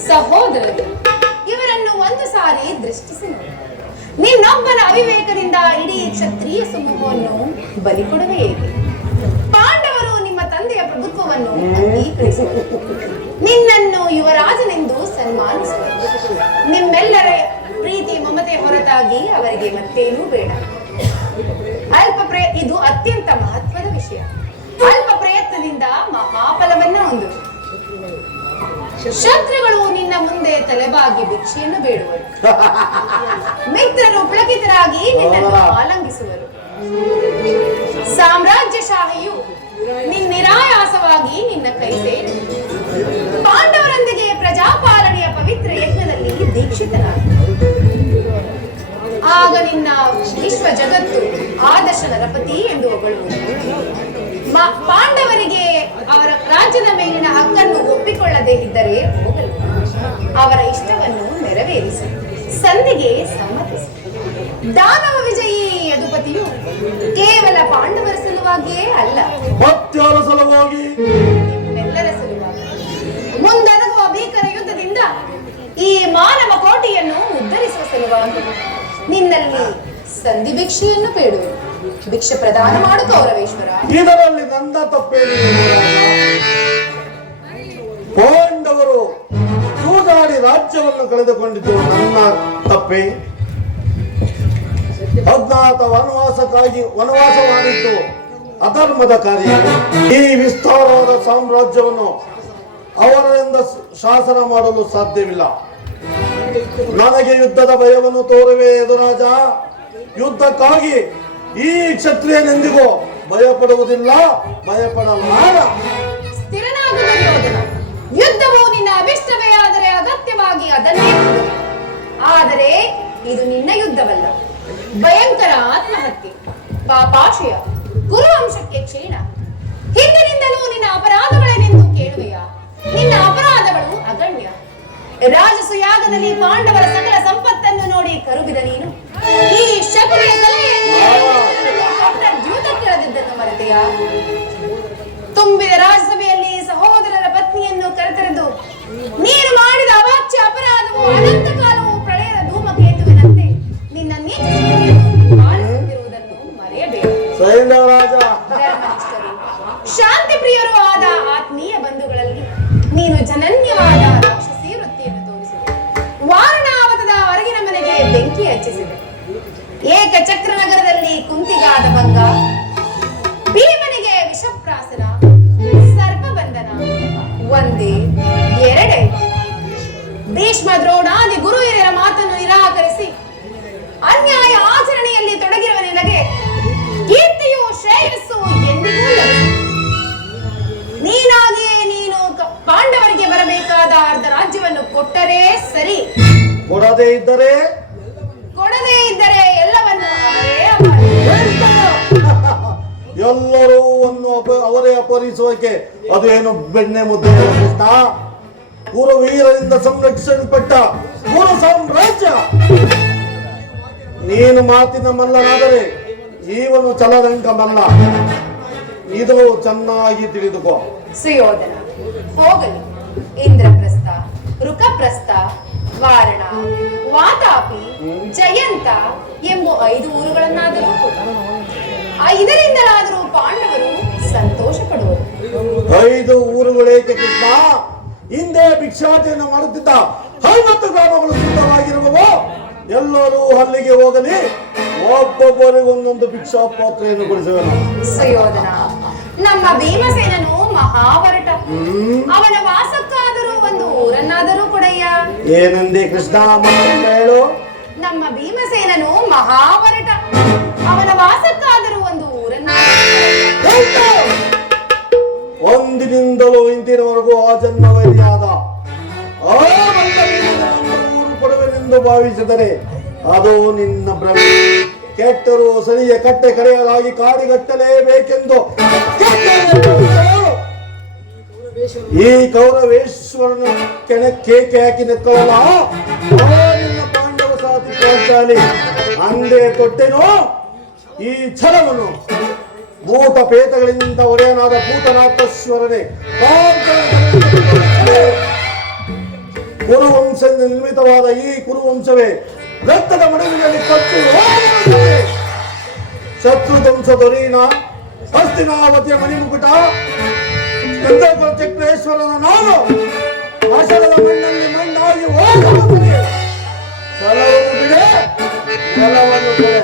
ಸಹೋದರರು ಇವರನ್ನು ಒಂದು ಸಾರಿ ದೃಷ್ಟಿಸಿ ನೋಡಿ. ನಿನ್ನೊಬ್ಬನ ಅವಿವೇಕದಿಂದ ಇಡೀ ಕ್ಷತ್ರಿಯ ಸಮೂಹವನ್ನು ಬಲಿ ಕೊಡುವೆ ಹೇಗೆ? ಪಾಂಡವರು ನಿಮ್ಮ ತಂದೆಯ ಪ್ರಭುತ್ವವನ್ನು ಅಂಗೀಕರಿಸಿದರು, ನಿನ್ನನ್ನು ಯುವರಾಜನೆಂದು ಸನ್ಮಾನಿಸಿದರು. ನಿಮ್ಮೆಲ್ಲರ ಪ್ರೀತಿ ಮಮತೆ ಹೊರತಾಗಿ ಅವರಿಗೆ ಮತ್ತೇನೂ ಬೇಡ. ಇದು ಅತ್ಯಂತ ಮಹತ್ವದ ವಿಷಯ. ಅಲ್ಪ ಪ್ರಯತ್ನದಿಂದ ಮಹಾಫಲವನ್ನ ಹೊಂದು. ಶತ್ರುಗಳು ನಿನ್ನ ಮುಂದೆ ತಲೆಬಾಗಿ ಭಿಕ್ಷೆಯನ್ನು ಬೇಡುವರು, ಮಿತ್ರರು ಪುಳಕಿತರಾಗಿ ನಿನ್ನನ್ನು ಆಲಂಗಿಸುವರು. ಸಾಮ್ರಾಜ್ಯಶಾಹಿಯು ನಿರಾಯಾಸವಾಗಿ ನಿನ್ನ ಕೈ ಸೇರಿ ಪಾಂಡವರೊಂದಿಗೆ ಪ್ರಜಾಪಾಲನೆಯ ಪವಿತ್ರ ಯಜ್ಞದಲ್ಲಿ ದೀಕ್ಷಿತನಾದ. ಆಗ ನಿನ್ನ ವಿಶ್ವ ಜಗತ್ತು ಆದರ್ಶ ನರಪತಿ ಎಂದು ಹೊಗಳುವುದು. ಪಾಂಡವರಿಗೆ ಅವರ ರಾಜ್ಯದ ಮೇಲಿನ ಹಕ್ಕನ್ನು ಒಪ್ಪಿಕೊಳ್ಳದೇ ಇದ್ದರೆ ಹೋಗಲು ಅವರ ಇಷ್ಟವನ್ನು ನೆರವೇರಿಸಿ ಸಂಧಿಗೆ ಸಮ್ಮತಿಸಿ. ದಾನವ ವಿಜಯಿ ಯದುಪತಿಯು ಕೇವಲ ಪಾಂಡವರ ಸಲುವಾಗಿಯೇ ಅಲ್ಲ, ಭಕ್ತರ ಸಲುವಾಗಿ, ನಿಮ್ಮೆಲ್ಲರ ಸಲುವಾಗಿ ಮುಂದರಗುವ ಭೀಕರ ಯುದ್ಧದಿಂದ ಈ ಮಾನವ ಕೋಟಿಯನ್ನು ಉದ್ಧರಿಸುವ ಸಲುವಾಗಿ ನಿನ್ನಲ್ಲಿ ಸಂಧಿ ಭಿಕ್ಷೆಯನ್ನು ಬೇಡುವೆ. ಭಿಕ್ಷೆ ಪ್ರದಾನ ಮಾಡು ಕೌರವೇಶ್ವರ. ಇದರಲ್ಲಿ ನನ್ನ ತಪ್ಪೇನಿಲ್ಲ. ಪಾಂಡವರು ಚೂದಾಡಿ ರಾಜ್ಯವನ್ನು ಕಳೆದುಕೊಂಡಿದ್ದು ನನ್ನ ತಪ್ಪೇ. ಅಜ್ಞಾತ ವನವಾಸ ಮಾಡಿದ್ದು ಅಧರ್ಮದ ಕಾರ್ಯ. ಈ ವಿಸ್ತಾರವಾದ ಸಾಮ್ರಾಜ್ಯವನ್ನು ಅವರಿಂದ ಶಾಸನ ಮಾಡಲು ಸಾಧ್ಯವಿಲ್ಲ. ನನಗೆ ಯುದ್ಧದ ಭಯವನ್ನು ತೋರುವೆ ಯದುರಾಜ. ಯುದ್ಧಕ್ಕಾಗಿ ಈ ಕ್ಷತ್ರಿಯನೆಂದಿಗೂ ಭಯಪಡುವುದಿಲ್ಲ, ಭಯಪಡಲಾರ. ಸ್ಥಿರನಾಗು ದುರ್ಯೋಧನ. ಯುದ್ಧವು ನಿನ್ನ ಅಭಿಷ್ಟವೇ ಆದರೆ ಅಗತ್ಯವಾಗಿ ಅದನ್ನೇ ಮಾಡುವೆ. ಆದರೆ ಇದು ನಿನ್ನ ಯುದ್ಧವಲ್ಲ, ಭಯಂಕರ ಆತ್ಮಹತ್ಯೆ, ಪಾಪಾಶಯ, ಕುರುವಂಶಕ್ಕೆ ಕ್ಷೀಣ. ಹಿಂದಿನಿಂದಲೂ ನಿನ್ನ ಅಪರಾಧಗಳೇನೆಂದು ಕೇಳುವೆಯಾ? ನಿನ್ನ ಅಪರಾಧಗಳು ಅಗಣ್ಯ. ರಾಜಸುಯಾಗದಲ್ಲಿ ಪಾಂಡವರ ಸಕಲ ಸಂಪತ್ತನ್ನು ನೋಡಿ ಕರುಗಿದ ನೀನು ಈ ಶಕುನಿಯ ದ್ಯೂತ ಕೆಳದಿದ್ದನ್ನು ಮರೆತೆಯ? ತುಂಬಿದ ರಾಜಸಭೆಯಲ್ಲಿ ಸಹೋದರರ ಪತ್ನಿಯನ್ನು ಕರೆತರೆದು ನೀನು ಮಾಡಿದ ಅವಾಚ್ಯ ಅಪರಾಧವು ಅನಂತ ಕಾಲವು ಪ್ರಳಯದ ಧೂಮಕೇತುವಿನಂತೆ ಭೀಷ್ಮ ದ್ರೋಣಾದಿ ಗುರು ಹಿರಿಯರ ಮಾತನ್ನು ನಿರಾಕರಿಸಿ ಅನ್ಯಾಯ ಆಚರಣೆಯಲ್ಲಿ ತೊಡಗಿರುವ ನಿನಗೆ ಕೀರ್ತಿಯು ಶ್ರೇಯಸ್ಸು ಎಂದಿಗೂ ಲಭಿಸದು. ನೀನಾಗಿಯೇ ನೀನು ಪಾಂಡವರಿಗೆ ಬರಬೇಕಾದ ಅರ್ಧ ರಾಜ್ಯವನ್ನು ಕೊಟ್ಟರೆ ಸರಿ, ಕೊಡದೇ ಇದ್ದರೆ ಎಲ್ಲವನ್ನು ಅವರೇ ಅಪಹರಿಸುವರು. ಎಲ್ಲರೂ ಅವರೇ ಅಪಹರಿಸುವಕ್ಕೆ ಅದು ಏನು ಬೆಣ್ಣೆ ಮುದ್ದೆ ಕೃಷ್ಣ. ಕುರುವೀರರಿಂದ ಸಂರಕ್ಷಿಸಲ್ಪಟ್ಟ ಕುರು ಸಾಮ್ರಾಜ್ಯ. ನೀನು ಮಾತಿನ ಮಲ್ಲನಾದರೆ ಇವನು ಚಲದಂಕ ಮಲ್ಲ. ಇದು ಚೆನ್ನಾಗಿ ತಿಳಿದುಕೋ. ಸುಯೋಧನ ಹೋಗಲಿ. ಇಂದ್ರಪ್ರಸ್ಥ, ಋಕಪ್ರಸ್ಥ, ವಾರಣ, ವಾತಾಪಿ, ಜಯಂತ ಎಂಬ 5 ಊರುಗಳನ್ನಾದರೂ ಕೊಡ. ಇದರಿಂದಲಾದರೂ ಪಾಂಡವರು ಸಂತೋಷ ಪಡುವರು. 5 ಊರುಗಳೇಕೆ ಕೃಷ್ಣ? ಹಿಂದೆ ಭಿಕ್ಷಾಟನೆಯನ್ನು ಮಾಡುತ್ತಿದ್ದ 50 ಗ್ರಾಮಗಳು ಸಿದ್ಧವಾಗಿರುವವು. ಎಲ್ಲರೂ ಅಲ್ಲಿಗೆ ಹೋಗಲಿ, ಒಬ್ಬೊಬ್ಬರಿಗೆ ಒಂದೊಂದು ಭಿಕ್ಷಾ ಪಾತ್ರೆಯನ್ನು ಕೊಡಿಸುವನು. ಸುಯೋಧನ, ನಮ್ಮ ಭೀಮಸೇನನು ಮಹಾವರಟ. ಅವನ ವಾಸಕ್ಕಾದರೂ ಒಂದು ಊರನ್ನಾದರೂ ಕೊಡಯ್ಯ. ಏನಂದೆ ಕೃಷ್ಣ? ಹೇಳು. ನಮ್ಮ ಭೀಮಸೇನನು ಮಹಾವರಟ. ಅವನ ವಾಸಕ್ಕಾದರೂ ಒಂದು ಊರನ್ನಾದರೂ. ಒಂದಿನಿಂದಲೂ ಇಂದಿನವರೆಗೂ ಆ ಜನ್ಮವರಿಯಾದ ಆ ಊರು ಕೊಡುವೆನೆಂದು ಭಾವಿಸಿದರೆ ಅದು ನಿನ್ನ ಭ್ರಮೆ. ಕೆಟ್ಟರು ಸರಿಯ ಕಟ್ಟೆ ಕರೆಯಲಾಗಿ ಕಾಡಿಗಟ್ಟಲೇಬೇಕೆಂದು ಈ ಕೌರವೇಶ್ವರನ ಕೇಕೆ ಹಾಕಿ ನೆಕ್ಕವಲ್ಲ ನಿನ್ನ ಪಾಂಡವ ಸಾತಿ ಪಾಂಚಾಲಿ. ಅಂದೇ ತೊಟ್ಟೆನೋ ಈ ಛಲವನ್ನು. ಭೂತ ಪೇತಗಳಿಂದ ಒಡೆಯನಾದ ಭೂತನಾಥೇಶ್ವರನೇ, ಕುರುವಂಶದಿಂದ ನಿರ್ಮಿತವಾದ ಈ ಕುರುವಂಶವೇ ರಕ್ತದ ಮಡುವಿನಲ್ಲಿ ಕಟ್ಟು ಶತ್ರುವಂಶ ದೊರೀನ ಹಸ್ತಿನಾವತಿಯ ಮಣಿಮುಕುಟ ಚಕ್ರೇಶ್ವರನ ನಾನು ಆಷಾಢದ ಮಣ್ಣಲ್ಲಿ ಮಣ್ಣಾಗಿ ಹೋಗುತ್ತದೆ. ಛಲವನ್ನು ಬಿಡೆ, ಛಲವನ್ನು ಬಿಡೆ.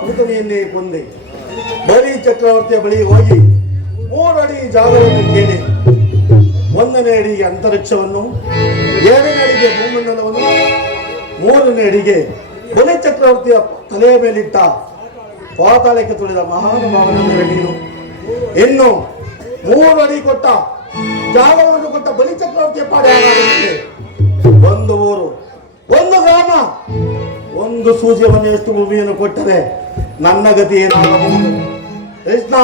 ಪೂತನೆಯನ್ನೇ ಕೊಂದೆ. ಬಲಿ ಚಕ್ರವರ್ತಿಯ ಬಳಿ ಹೋಗಿ 3 ಅಡಿ ಜಾಗವನ್ನು ಕೇಳಿ 1ನೇ ಅಡಿಗೆ ಅಂತರಿಕ್ಷವನ್ನು, 2ನೇ ಅಡಿಗೆ ಭೂಮಂಡಲವನ್ನು, 3ನೇ ಅಡಿಗೆ ಬಲಿ ಚಕ್ರವರ್ತಿಯ ತಲೆಯ ಮೇಲಿಟ್ಟ ಪಾತಾಳಕ್ಕೆ ತುಳಿದ ಮಹಾನುಭಾವನೆಂದರೆ ನೀನು. ಇನ್ನು 3 ಅಡಿ ಕೊಟ್ಟ ಜಾಗವನ್ನು ಕೊಟ್ಟ ಬಲಿ ಚಕ್ರವರ್ತಿಯ ಪಾಡ ಒಂದು ಊರು, ಒಂದು ಗ್ರಾಮ, ಒಂದು ಸೂಜಿಯ ಮನೆಯಷ್ಟು ಭೂಮಿಯನ್ನು ಕೊಟ್ಟರೆ ನನ್ನ ಗತಿ ಏನಾಗಬಹುದು? ಕೃಷ್ಣ,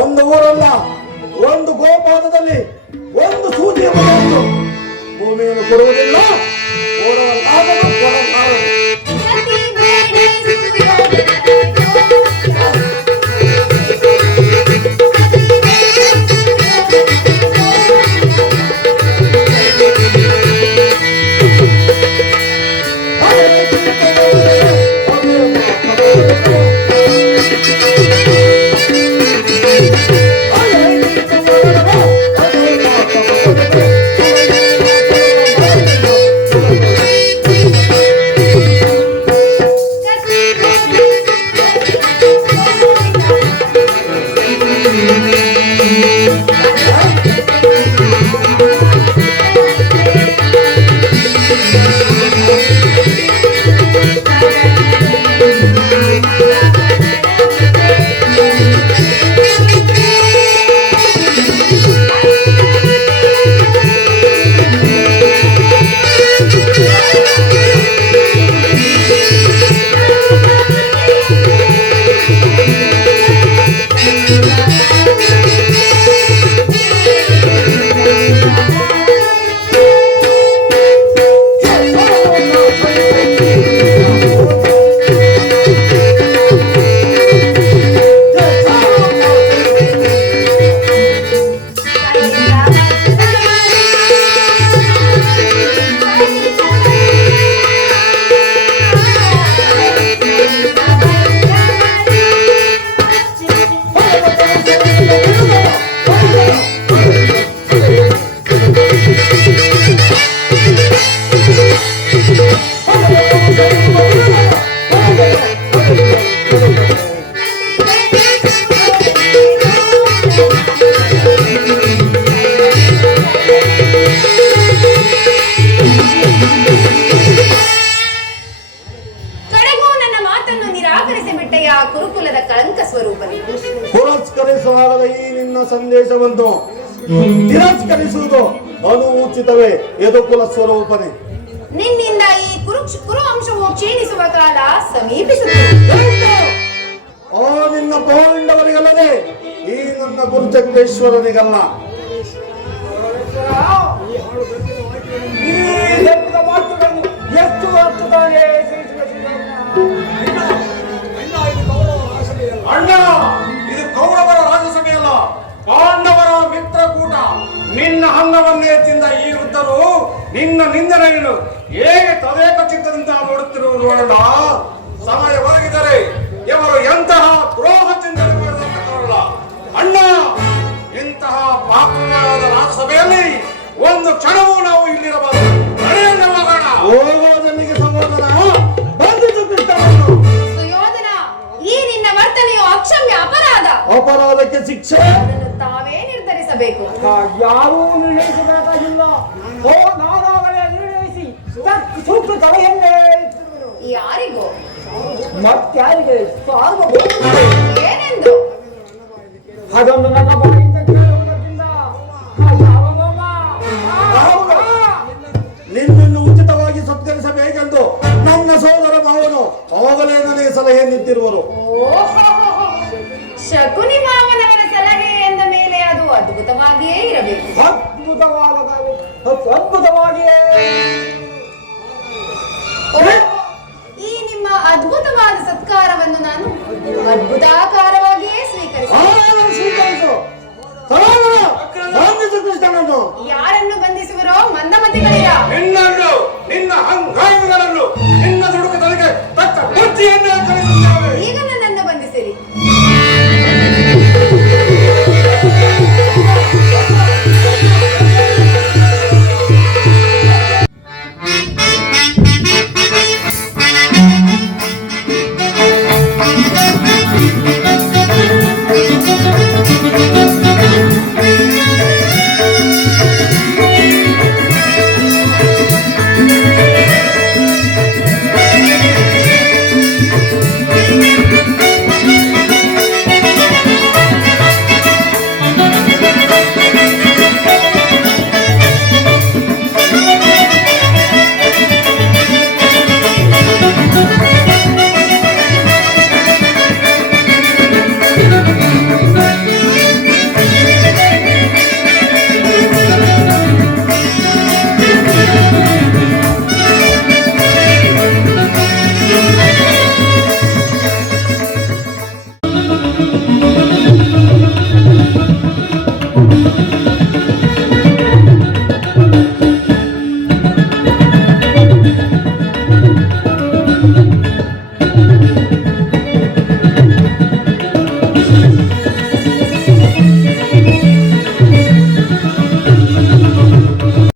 ಒಂದು ಊರಲ್ಲ, ಒಂದು ಗೋಪಾದದಲ್ಲಿ ಒಂದು ಸೂಜಿಯ ಮನೆಯಷ್ಟು ಭೂಮಿಯನ್ನು ಕೊಡುವುದಿಲ್ಲ. ಕೊಡಲಾಗದು, ಕೊಡಲಾಗದು. ಕುರುಕುಲದ ಕಳಂಕ ಸ್ವರೂಪನೇ. ಪುರಸ್ಕರಿಸಲಾಗದ ಈ ನಿನ್ನ ಸಂದೇಶವನ್ನು ತಿರಸ್ಕರಿಸುವುದು ಅನುಚಿತವೇ? ಯದುಕುಲ ಸ್ವರೂಪನೇ, ನಿನ್ನಿಂದ ಈ ಕುರು ಅಂಶವು ಕ್ಷೀಣಿಸುವ ಕಾಲ ಸಮೀಪಿಸುತ್ತದೆ. ಆ ನಿನ್ನ ಪಾಂಡವರಿಗಲ್ಲದೆ ಈ ನನ್ನ ಗುರುಚಕ್ರೇಶ್ವರನಿಗಲ್ಲ. ಎಷ್ಟು ಅರ್ಥದಾನೆ ಅಣ್ಣ, ಇದು ಕೌರವರ ರಾಜಸಭೆಯಲ್ಲ, ಪಾಂಡವರ ಮಿತ್ರಕೂಟ. ನಿನ್ನ ಅನ್ನವನ್ನೇ ತಿಂದ ಈ ವೃದ್ಧರು ನಿನ್ನ ನಿಂದನೆಯನ್ನು ಹೇಗೆ ತದೇಕ ಚಿತ್ತದಿಂದ ನೋಡುತ್ತಿರುವುದು ನೋಡೋಣ. ಸಮಯ ಒದಗಿದರೆ ಇವರು ಎಂತಹ ದ್ರೋಹ ಚಿಂತನೆ ಮಾಡಿದವರಲ್ಲ. ಅಣ್ಣ, ಇಂತಹ ಪಾಪವಾದ ರಾಜಸಭೆಯಲ್ಲಿ ಒಂದು ಕ್ಷಣವೂ ನಾವು ಇಲ್ಲಿರಬಾರದು. ನಡೆಯಣ್ಣ, ಹೋಗೋಣ. ಹೋಗೋದನಿಗೆ ಸಹೋದರ ಬಂದಿತು ಕೃಷ್ಣನನ್ನು. ಸುಯೋಧನ, ಈ ನಿನ್ನ ವರ್ತನೆಯು ಅಕ್ಷಮ್ಯ ಅಪರಾಧ. ಅಪರಾಧಕ್ಕೆ ಶಿಕ್ಷೆ ಅದನ್ನು ತಾವೇ ನಿರ್ಧರಿಸಬೇಕು. ಯಾರೂ ನಿರ್ಣಯಿಸಬೇಕಾಗಿಲ್ಲ. ನಾನಾಗಲೇ ನಿರ್ಣಯಿಸಿ ಸೂಕ್ತ ಸಲಹೆಯನ್ನೇ ಇಟ್ಟಿರುವೆನು. ಯಾರಿಗೋ? ಮತ್ಯಾರಿಗೆ? ಏನೆಂದು? ಅದೊಂದು ನನ್ನ ಬಾಯಿಂದ ಕೇಳುವುದಕ್ಕಿಂತ ನಿನ್ನನ್ನು ಉಚಿತವಾಗಿ ಸತ್ಕರಿಸಬೇಕೆಂದು ನನ್ನ ಸೋದರ ಮಾವನು ಅವಾಗಲೇ ನನಗೆ ಸಲಹೆ ನಿಂತಿರುವರು. ಶಕುನಿ ಮಾವನವರ ಸಲಹೆ ಎಂದ ಮೇಲೆ ಅದು ಅದ್ಭುತವಾಗಿಯೇ ಇರಬೇಕು. ಅದ್ಭುತವಾಗಿಯೇ. ಈ ನಿಮ್ಮ ಅದ್ಭುತವಾದ ಸತ್ಕಾರವನ್ನು ನಾನು ಅದ್ಭುತಾಕಾರವಾಗಿ